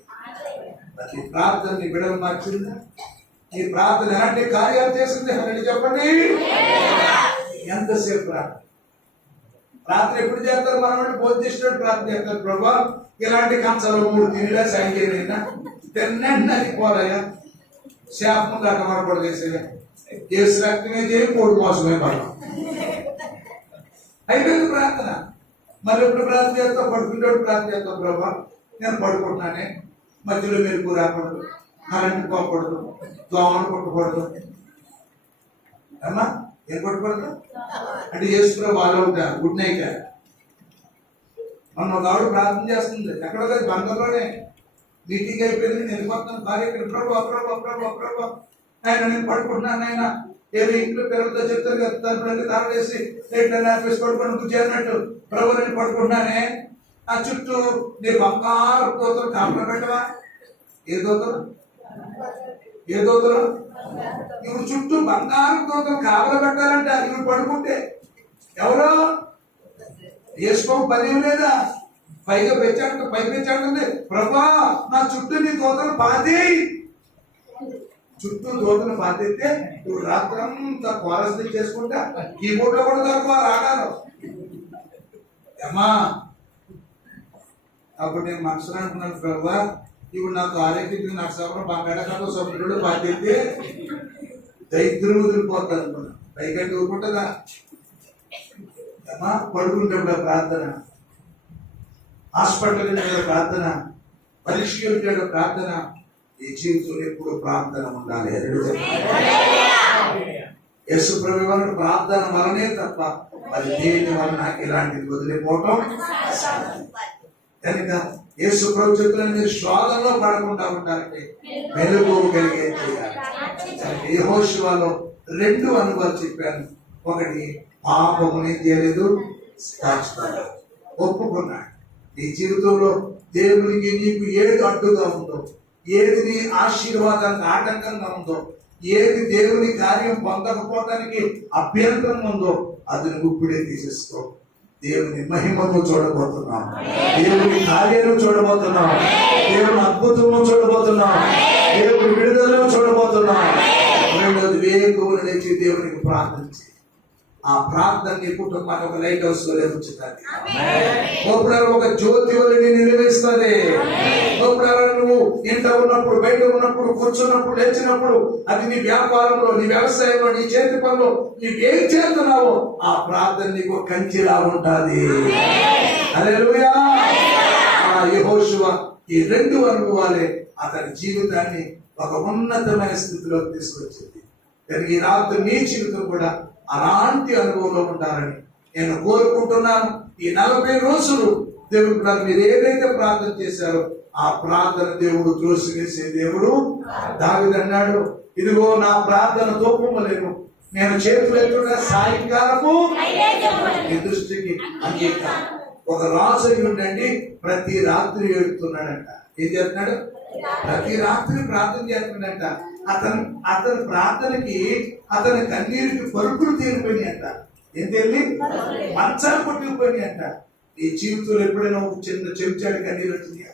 ప్రతి ప్రార్థన నీ బిడ్డలు మార్చింది. ఈ ప్రార్థన ఎలాంటి కార్యాలు చేసింది అని చెప్పండి. ఎంతసేపు రాత్రి ఎప్పుడు చేస్తారు? మనం భోజనం చేసినట్టు ప్రార్థన చేస్తారు. ప్రభా ఇలాంటి కంచాలు 3 తినలే సాయంత్రం తిన్నండి పోరాయా శాపం దాకా మనపడ చేసేది కేసు రక్తమే చేయి కోడి మోసమే పడడం అయిపోయింది ప్రార్థన. మరి ఎప్పుడు ప్రార్థన చేస్తావు? పడుకునేటప్పుడు ప్రార్థన చేస్తావు. ప్రభా నేను పడుకుంటున్నానే, మధ్యలో మెరుపు రాకూడదు, కరెంట్ పోకూడదు, దోమలు కొట్టకూడదు. అమ్మా ఏం కొట్టకూడదు అంటే చేసుకునే వాళ్ళు ఉంటారు. గుడ్ నైట్ మొన్న ఒక ఆవిడ ప్రార్థన చేస్తుంది. ఎక్కడో కాదు, బంధంలోనే మీటింగ్ అయిపోయింది. నేను మొత్తం కార్యక్రమం ప్రభు అప్రభు అప్రభు అప్రభు ఆయన నేను పడుకుంటున్నాను. ఆయన ఏదో ఇంట్లో పిల్లలతో చెప్తారు కదా, తలుపులన్నీ తాళేసి ఎట్లా ఆఫీస్ పడుకొని కూర్చోన్నట్టు ప్రభు నేను పడుకుంటున్నానే. ఆ చుట్టూ నీ బంగారు దోతలు కాపలా పెట్టవా? ఏ దోతలు? ఏ దోతలు? ఇప్పుడు చుట్టూ బంగారు దోతలు కాపలా పెట్టాలంటే ఇప్పుడు పడుకుంటే ఎవరో వేసుకో పని లేదా? పైగా పెంచాడు, పై పెంచాడుంది. ప్రభా నా చుట్టూ నీ దోతలు పాతి, చుట్టూ దోతలు పాతిస్తే ఇప్పుడు రాత్రంతా కోరస్ చేసుకుంటా కీబోర్డ్ లో కూడా దొరకవా రాగాను అమ్మా. అప్పుడు నేను మనసులో అనుకున్నాను, ప్రభా ఇప్పుడు నాకు ఆరోగ్యం నాకు సభలో బంగాళాఖాతం సభ్యుడు పాతిస్తే దైత్రులు వదిలిపోతాను అనుకున్నాను. పైకంటే ఊరుకుంటుందా అమ్మా? పడుకుంటే ప్రార్థన, హాస్పిటల్ ప్రార్థన, పరీక్ష ప్రార్థన. ఈ జీవితంలో ఎప్పుడు ప్రార్థన ఉండాలి. యేసు ప్రభువు ప్రార్థన వలనే తప్ప మరి దేని వలన ఇలాంటిది వదిలిపోవటం కనుక యేసు ప్రభు చెప్తున్న మీరు శోధనలో పడకుండా ఉండాలంటే మెలుగు కలిగే చేయాలి. యెహోషువలో 2 అనుభవాలు చెప్పాను. ఒకటి పాపముని చేయలేదు, ఒప్పుకున్నాడు. నీ జీవితంలో దేవునికి నీకు ఏది అడ్డుగా ఉందో, ఏది నీ ఆశీర్వాదానికి ఆటంకంగా ఉందో, ఏది దేవుని కార్యం పొందకపోవటానికి అభ్యంతరం ఉందో అది నువ్వు ఇప్పుడే తీసేసుకో. దేవుని మహిమను చూడబోతున్నాం, దేవుని కార్యాలను చూడబోతున్నాం, దేవుని అద్భుతము చూడబోతున్నాం, దేవుని విడుదలను చూడబోతున్నాం. రెండోది వేకువను లేచి దేవునికి ప్రార్థించి ఆ ప్రార్థన నీ కుటుంబాన్ని ఒక లైట్ హౌస్ లో ఉంచుతుంది. ఒక జ్యోతి వలని నిలవేస్తుంది. నువ్వు ఇంట్లో ఉన్నప్పుడు, బయట ఉన్నప్పుడు, కూర్చున్నప్పుడు, లేచినప్పుడు, అది నీ వ్యాపారంలో, నీ వ్యవసాయంలో, నీ చేతి పనిలో నీకేం చేస్తున్నావో ఆ ప్రార్థన నీకు కంచిలా ఉంటుంది. హల్లెలూయా. యెహోషువ ఈ 2 అనుభవాలే అతని జీవితాన్ని ఒక ఉన్నతమైన స్థితిలోకి తీసుకొచ్చింది. కానీ ఈ రాత్రి నీ జీవితం కూడా అలాంటి అనుభవంలో ఉంటారని నేను కోరుకుంటున్నాను. ఈ 40 రోజులు దేవుడు మీరు ఏదైతే ప్రార్థన చేశారో ఆ ప్రార్థన దేవుడు త్రోసివేసే దేవుడు. దావీదు అన్నాడు, ఇదిగో నా ప్రార్థన తోపలేను, నేను చేతులు ఎత్తున సాయంకాలము నీ దృష్టికి అంగీకారం. ఒక రాజు ఉండండి ప్రతి రాత్రి ఏడుతున్నాడంట. ఏం చేస్తున్నాడు? ప్రతి రాత్రి ప్రార్థన చేస్తున్నాడంట. అతని ప్రార్థనకి, అతని కన్నీరుకి పరుపులు తీరిపోయినాయంట. ఏం తెలియ మంచాలు కొట్టుకుపోయినాయంట. ఈ జీవితంలో ఎప్పుడైనా ఒక చిన్న చెంచాడు కన్నీరు వచ్చినాయా?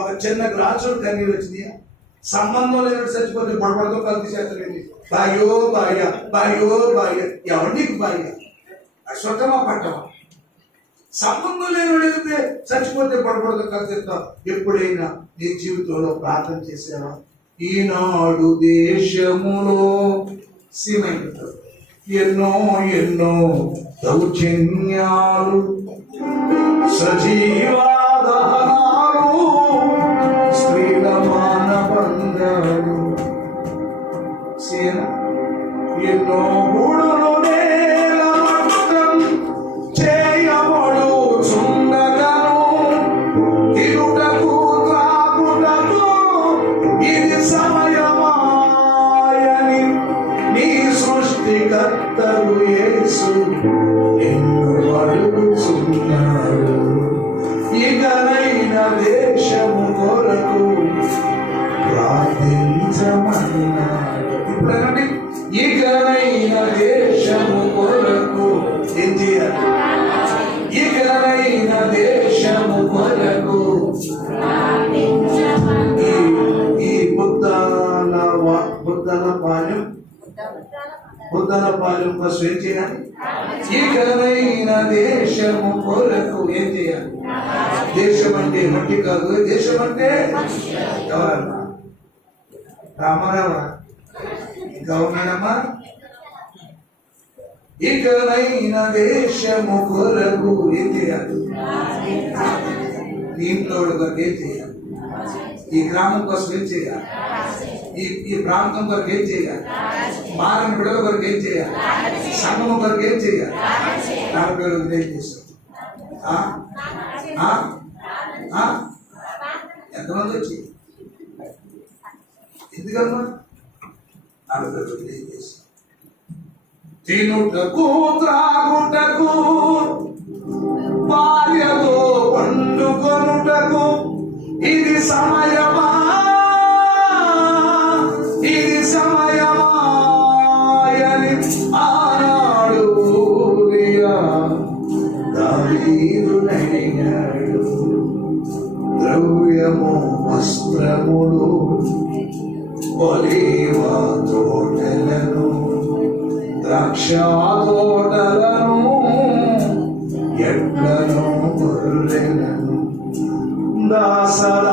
ఒక చిన్న గ్లాసులు కన్నీరు వచ్చినాయా? సంబంధం లేని చచ్చిపోతే బొడబడతో కలిసి చేస్తాడండి. బాయో బాయ, బాయో బాయ. ఎవరికి బాయ? స్వతమా పట్టమా? సంబంధం లేని చచ్చిపోతే బొడబడతో కలిసి చేస్తాం. ఎప్పుడైనా నీ జీవితంలో ప్రార్థన చేసావా? ఈనాడు దేశములో సీమైపోతారు ఎన్నో ఎన్నో దౌర్జన్యాలు, సజీవాదహనాలు, స్త్రీల మానబంధాలు, ఎన్నో గూడులు నేల మట్టం చేయబడు చుండగను, తిరుటకు త్రాగుటకు ఇది సమయమాయని నీ సృష్టికర్తవు యేసు ఎన్ను అడుగుచున్నాడు. ఇకనైన దేశము కొరకు ప్రార్థించమన్నాడు. ఇప్పుడండి, ఇకనైన దేశము కొరకు ఏం చేయాలి? ఇకనైన దేశము కొరకు ఉద్దనపాలెం కోసం ఏం చేయాలి? ఇకనైన దేశము కొరకు ఏం చేయాలి? దేశం అంటే మట్టి కాదు, దేశం అంటే ఎవరన్నా? రామారావా ఇంకా ఉన్నాడమ్మా? ఇకనైన దేశము కొరకు ఏం చేయాలి? ఇంట్లో కొరకు ఏం చేయాలి? ఈ గ్రామం కోసం ఏం చేయాలి? ఈ ప్రాంతం కొరకు ఏం చేయాలి? మారని బిడ్డల కొరకు ఏం చేయాలి? సంఘం కొరకు ఏం చేయాలి? 40 రోజులు ఏం చేస్తాం? ఎంతమంది వచ్చి ఎందుకమ్మా 40 రోజులు ఏం చేస్తాం? తినుటకు త్రాగుటకు భార్యతో పండుకొనుటకు ఇది సమయమా, ఇది సమయమాయని ఆనాడు దావీదు నడిగాడు. ద్రవ్యము వస్త్రములు ఒలీవ తోటలను ద్రాక్ష తోటలను ఎడ్లను గొర్రెలను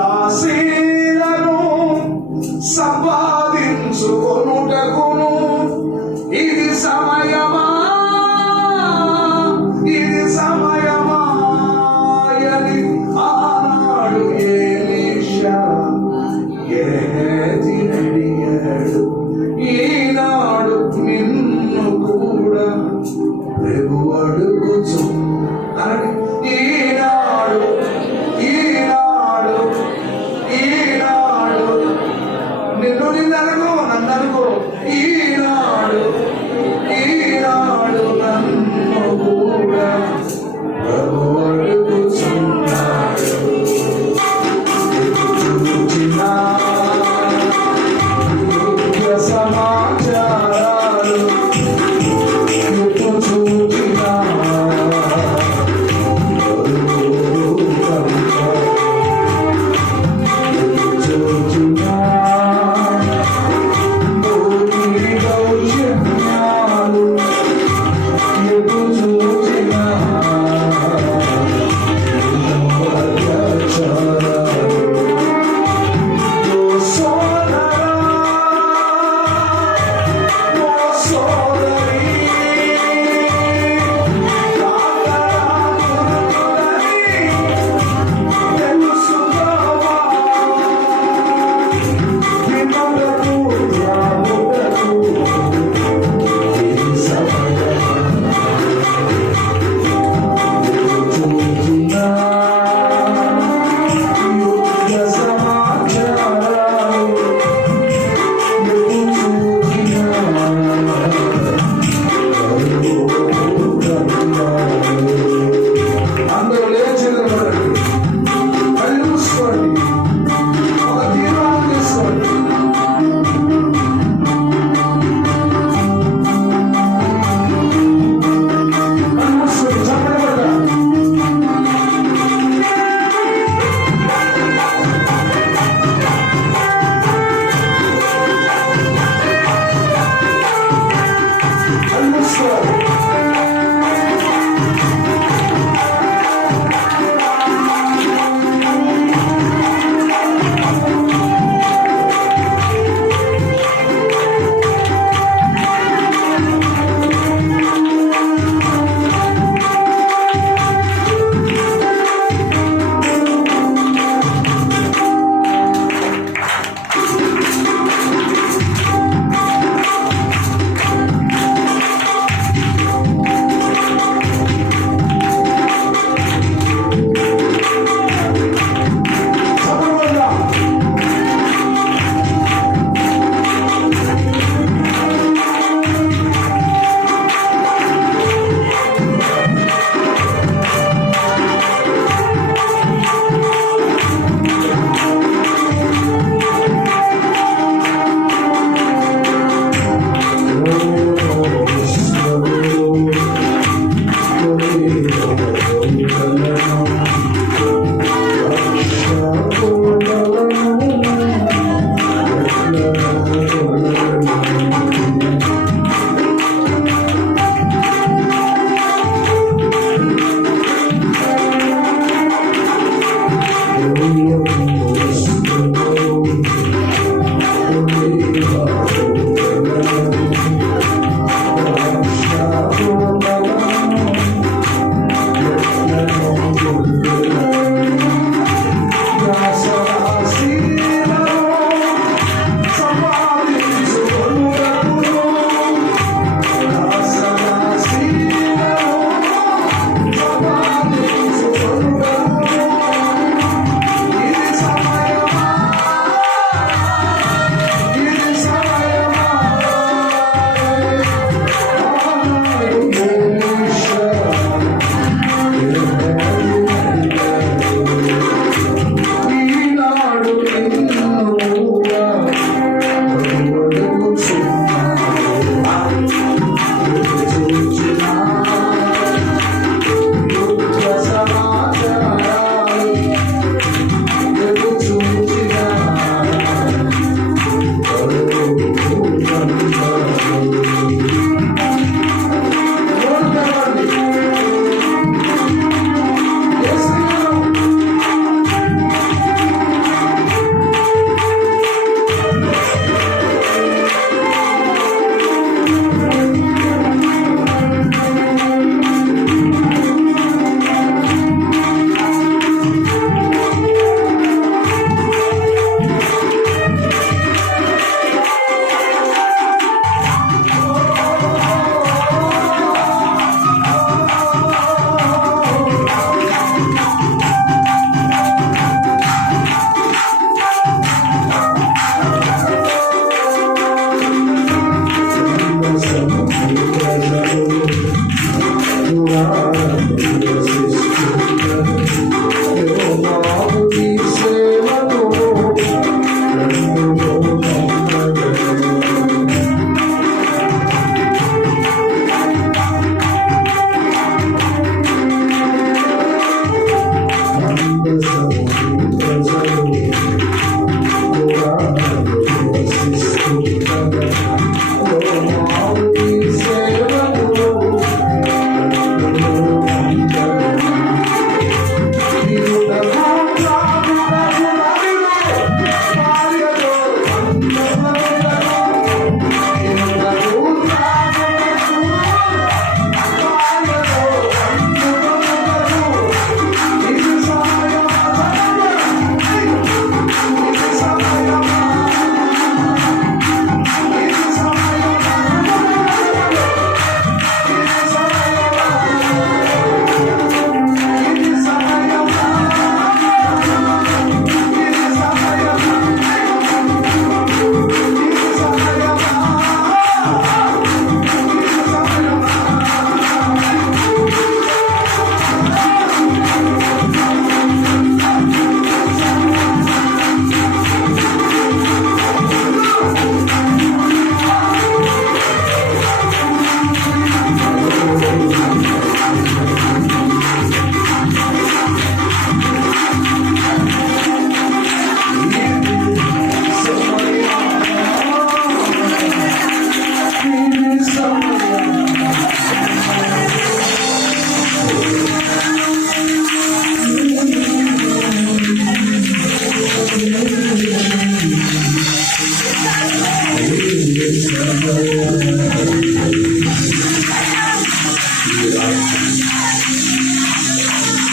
దాసదాసీలను సంపాదించుకొనుటకును ఇది సమయమా, ఇది సమయమాయని ఆనాడు ఎలీషా గెహజీ నడిగాడు. ఈనాడు నిన్ను కూడా ప్రభు అడుగుచు. ఈనాడు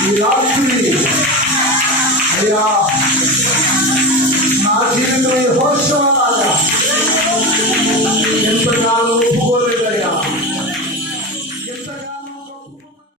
ఈ రాత్రి అయ్యా నా జీవితం హోషం